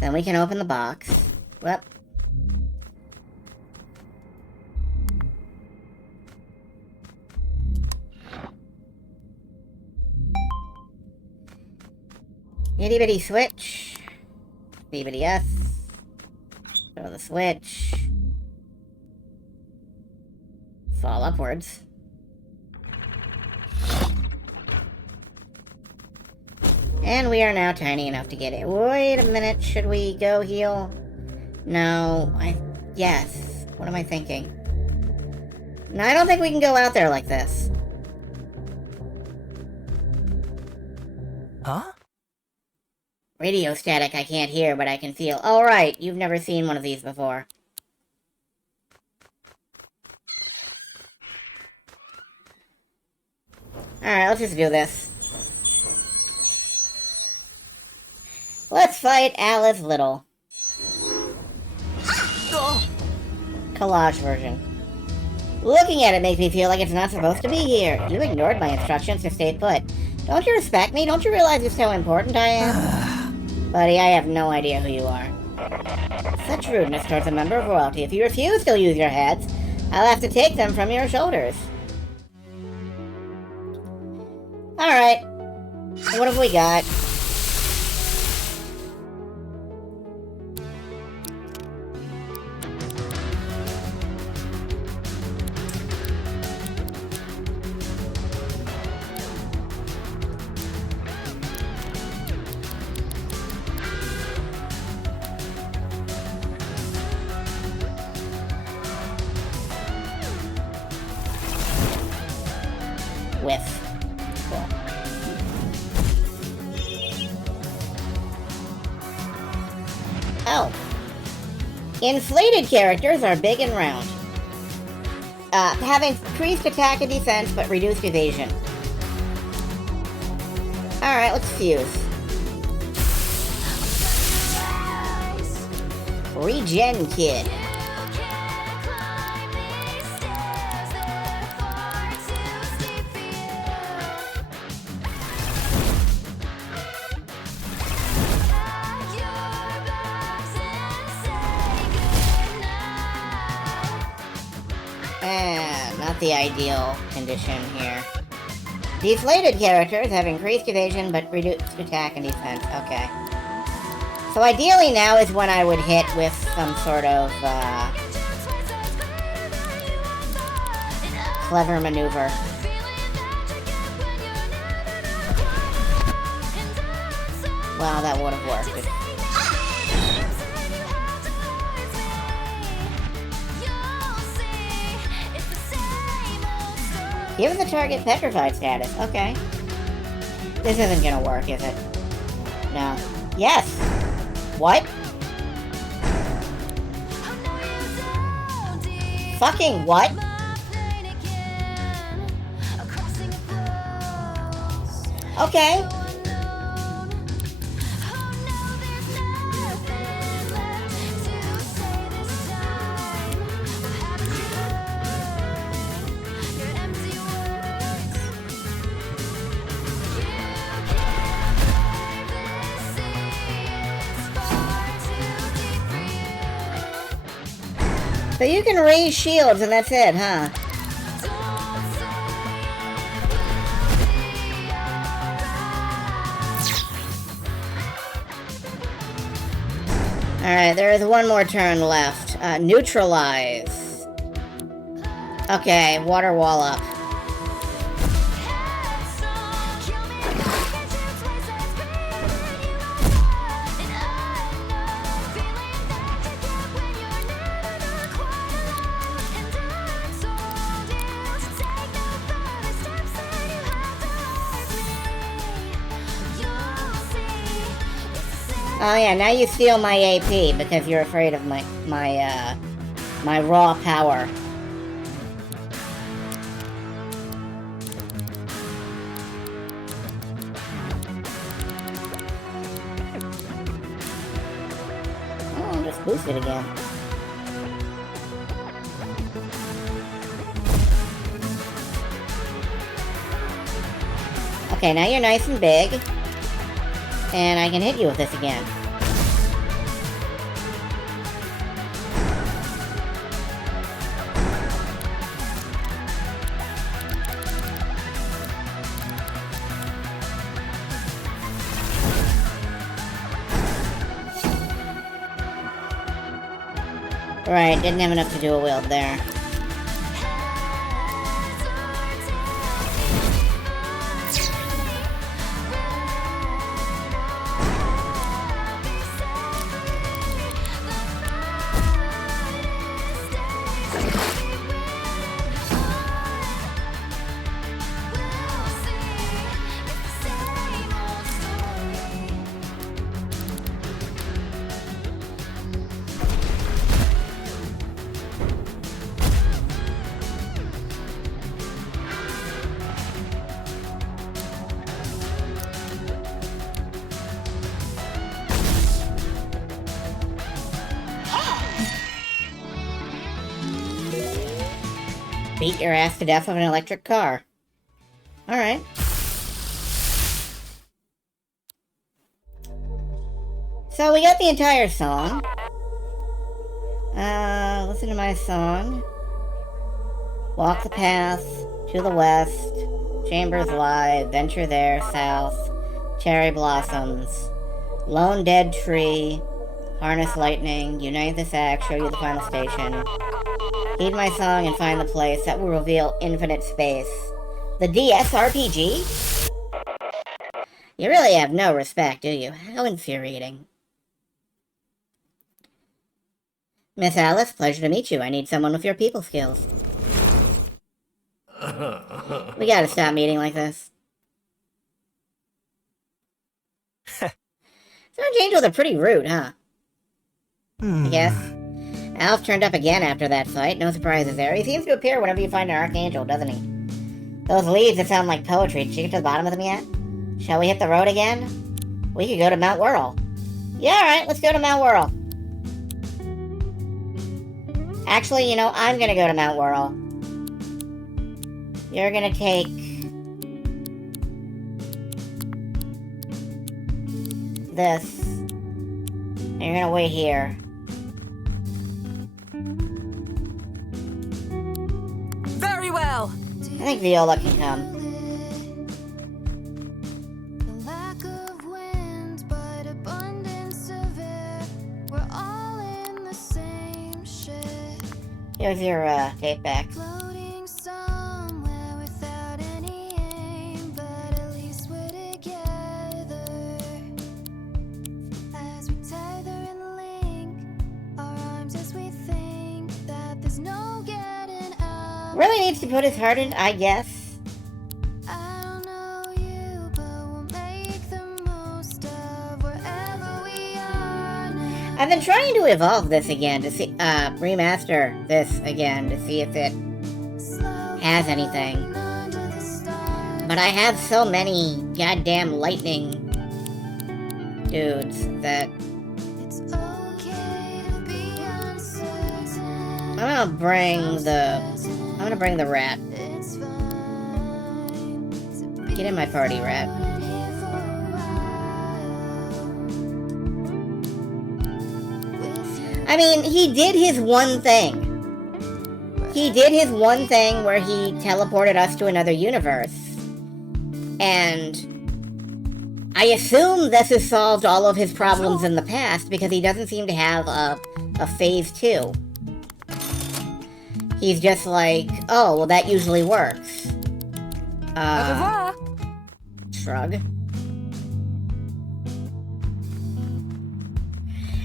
Then we can open the box. Whoop. Itty bitty switch. Bitty S. Throw the switch. Fall upwards. And we are now tiny enough to get it. Wait a minute, should we go heal? No, yes. What am I thinking? No, I don't think we can go out there like this. Huh? Radio static I can't hear, but I can feel. Oh, right, you've never seen one of these before. Alright, let's just do this. Let's fight Alice Little. Collage version. Looking at it makes me feel like it's not supposed to be here. You ignored my instructions to stay put. Don't you respect me? Don't you realize just how important I am? Buddy, I have no idea who you are. Such rudeness towards a member of royalty. If you refuse to use your heads, I'll have to take them from your shoulders. Alright. What have we got? Whiff. Cool. Oh. Inflated characters are big and round. Having increased attack and defense, but reduced evasion. Alright, let's fuse. Regen Kid. Not the ideal condition here. Deflated characters have increased evasion but reduced attack and defense. Okay. So ideally now is when I would hit with some sort of clever maneuver. Well, that would have worked. Give the target petrified status. Okay. This isn't gonna work, is it? No. Yes! What? Fucking what? Okay. So you can raise shields and that's it, huh? Alright, there is one more turn left. Neutralize. Okay, water wall up. Oh yeah, now you steal my AP because you're afraid of my raw power. Oh, I'm just boosted again. Okay, now you're nice and big. And I can hit you with this again. Right, didn't have enough to do a wield there. Beat your ass to death with an electric car. Alright. So we got the entire song. Listen to my song. Walk the path to the west. Chambers lie, venture there, south. Cherry blossoms. Lone dead tree. Harness lightning. Unite this act, show you the final station. Heed my song and find the place that will reveal infinite space. The DS RPG? You really have no respect, do you? How infuriating. Miss Alice, pleasure to meet you. I need someone with your people skills. We gotta stop meeting like this. Sergeant Angels are pretty rude, huh? I guess. Alf turned up again after that fight. No surprises there. He seems to appear whenever you find an Archangel, doesn't he? Those leaves that sound like poetry. Did you get to the bottom of them yet? Shall we hit the road again? We could go to Mount Whirl. Yeah, alright, let's go to Mount Whirl. Actually, you know, I'm gonna go to Mount Whirl. You're gonna take... this. And you're gonna wait here. Very well. I think Viola can come. Here's your tape back. Really needs to put his heart in, I guess. I've been trying to evolve this again to see, remaster this again to see if it has anything. But I have so many goddamn lightning dudes that I'm gonna bring the rat. Get in my party, rat. I mean, he did his one thing. He did his one thing where he teleported us to another universe. And I assume this has solved all of his problems in the past because he doesn't seem to have a phase 2. He's just like, oh, well, that usually works. Au revoir. Shrug.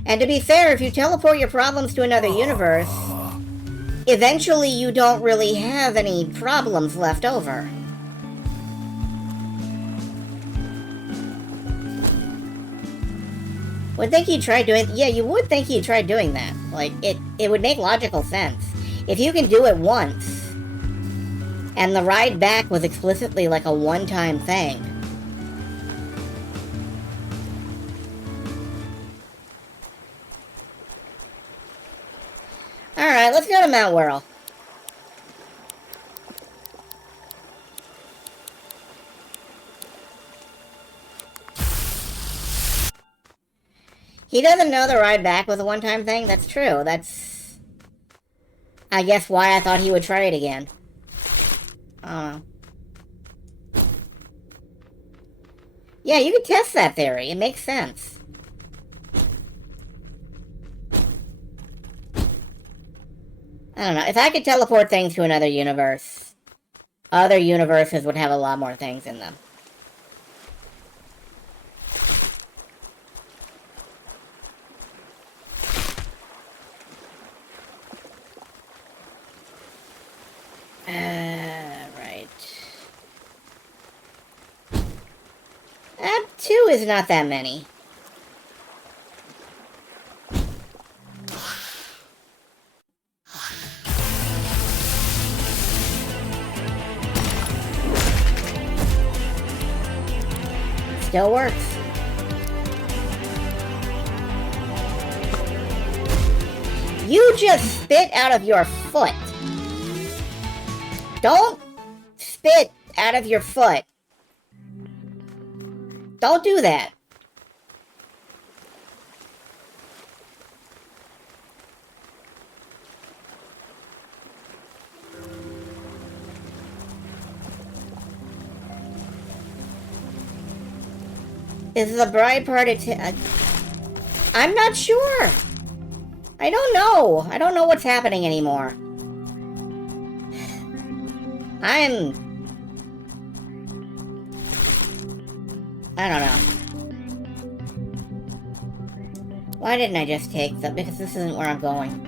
And to be fair, if you teleport your problems to another universe, eventually you don't really have any problems left over. Would think he'd try doing... Yeah, you would think he'd try doing that. Like, it would make logical sense. If you can do it once, and the ride back was explicitly like a one-time thing. Alright, let's go to Mount Whirl. He doesn't know the ride back was a one-time thing? That's true. That's, I guess, why I thought he would try it again. I don't know. Yeah, you could test that theory. It makes sense. I don't know. If I could teleport things to another universe, other universes would have a lot more things in them. Right. Act 2 is not that many. Still works. You just spit out of your foot. Don't spit out of your foot. Don't do that. Is the bride party... I'm not sure. I don't know. I don't know what's happening anymore. I don't know. Why didn't I just take them? Because this isn't where I'm going.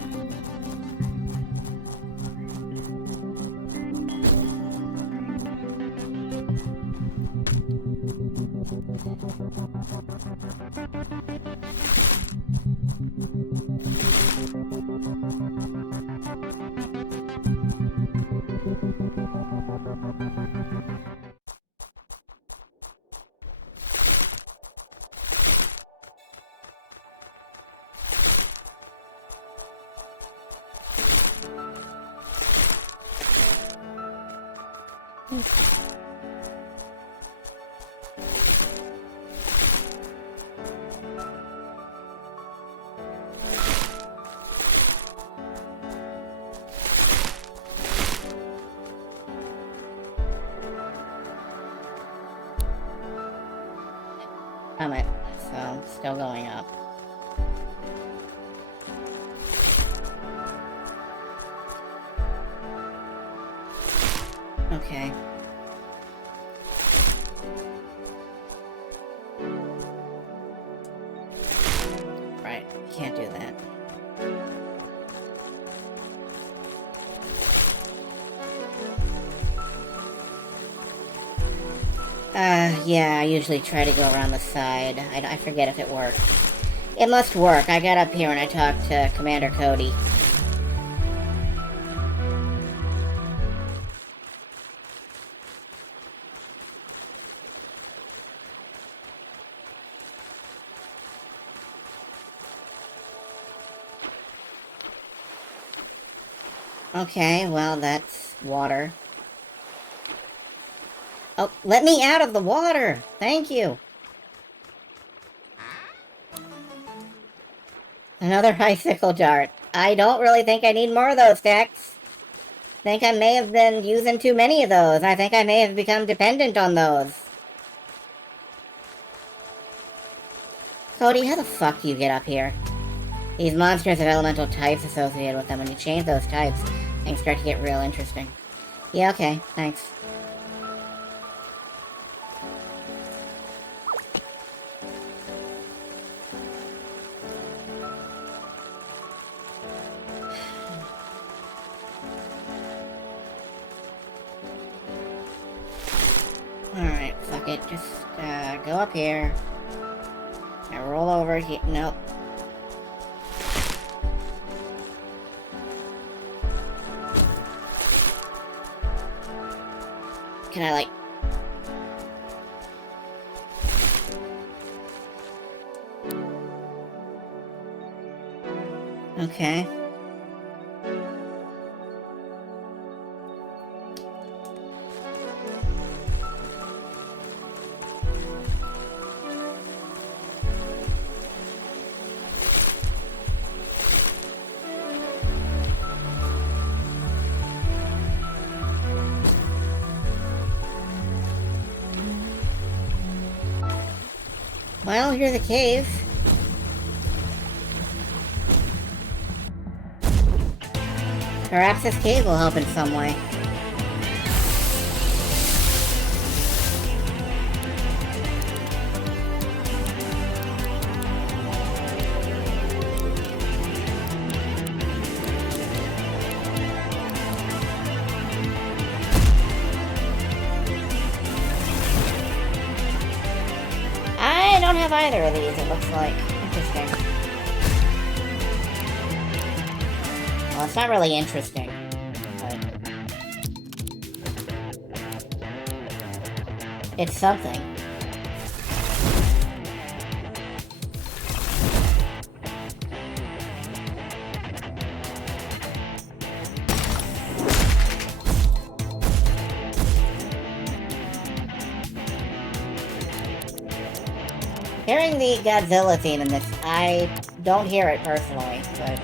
So, still going up. Okay. Right, can't do that. Yeah, I usually try to go around the side. I forget if it works. It must work. I got up here and I talked to Commander Cody. Okay, well, that's water. Oh, let me out of the water! Thank you! Another icicle dart. I don't really think I need more of those, Tex. I think I may have been using too many of those. I think I may have become dependent on those. Cody, how the fuck do you get up here? These monsters have elemental types associated with them. When you change those types, things start to get real interesting. Yeah, okay, thanks. Alright, fuck it. Just, go up here. Now roll over here. Nope. Can I, like... Okay. Well, here's a cave. Perhaps this cave will help in some way. I don't have either of these, it looks like. Interesting. Well, it's not really interesting, but... it's something. Hearing the Godzilla theme in this, I don't hear it personally, but...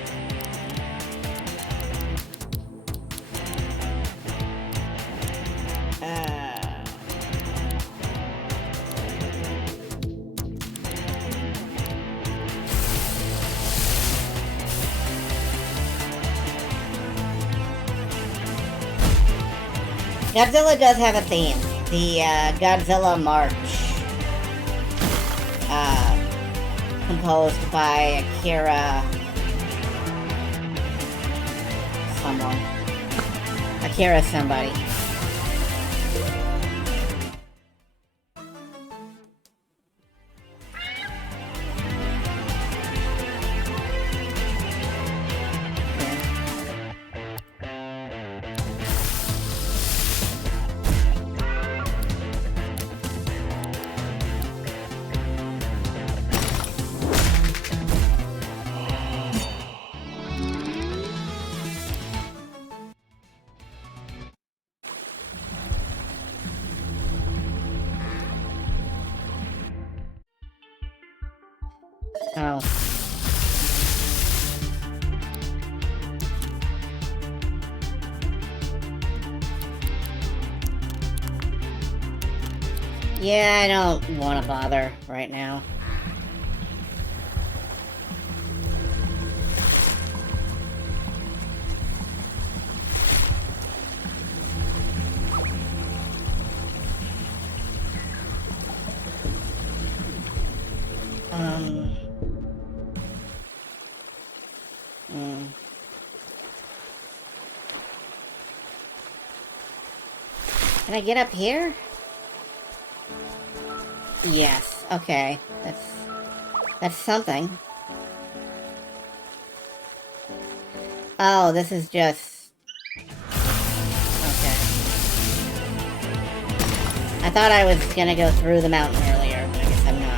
Godzilla does have a theme. The Godzilla March. Composed by Akira... someone. Akira somebody. Oh. Yeah, I don't want to bother right now. Can I get up here? Yes, okay. That's something. Oh, this is just... okay. I thought I was gonna go through the mountain earlier, but I guess I'm not.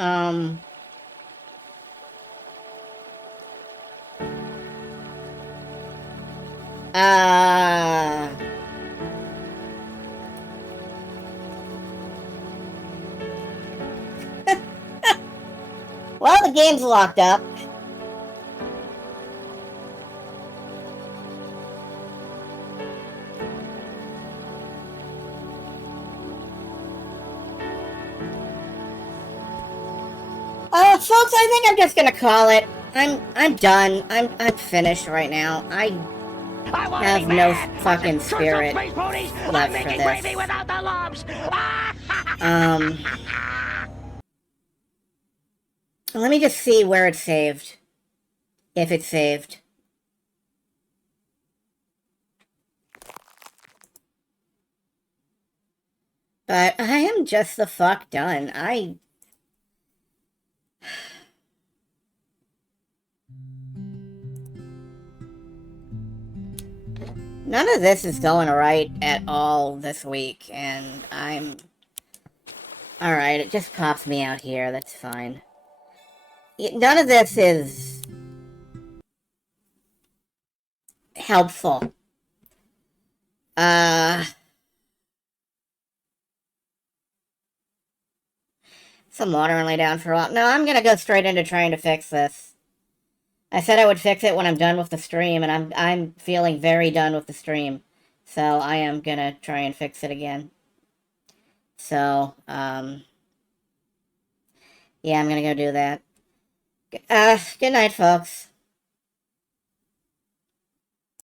Um... Uh... Well, the game's locked up. Folks, I think I'm just gonna call it. I'm done. I'm finished right now. I have no fucking spirit left for this. Let me just see where it's saved. If it's saved. But I am just the fuck done. None of this is going right at all this week, and I'm... Alright, it just pops me out here, that's fine. None of this is... helpful. Some water and lay down for a while. No, I'm gonna go straight into trying to fix this. I said I would fix it when I'm done with the stream, and I'm feeling very done with the stream. So I am gonna try and fix it again. So, yeah, I'm gonna go do that. Good night, folks.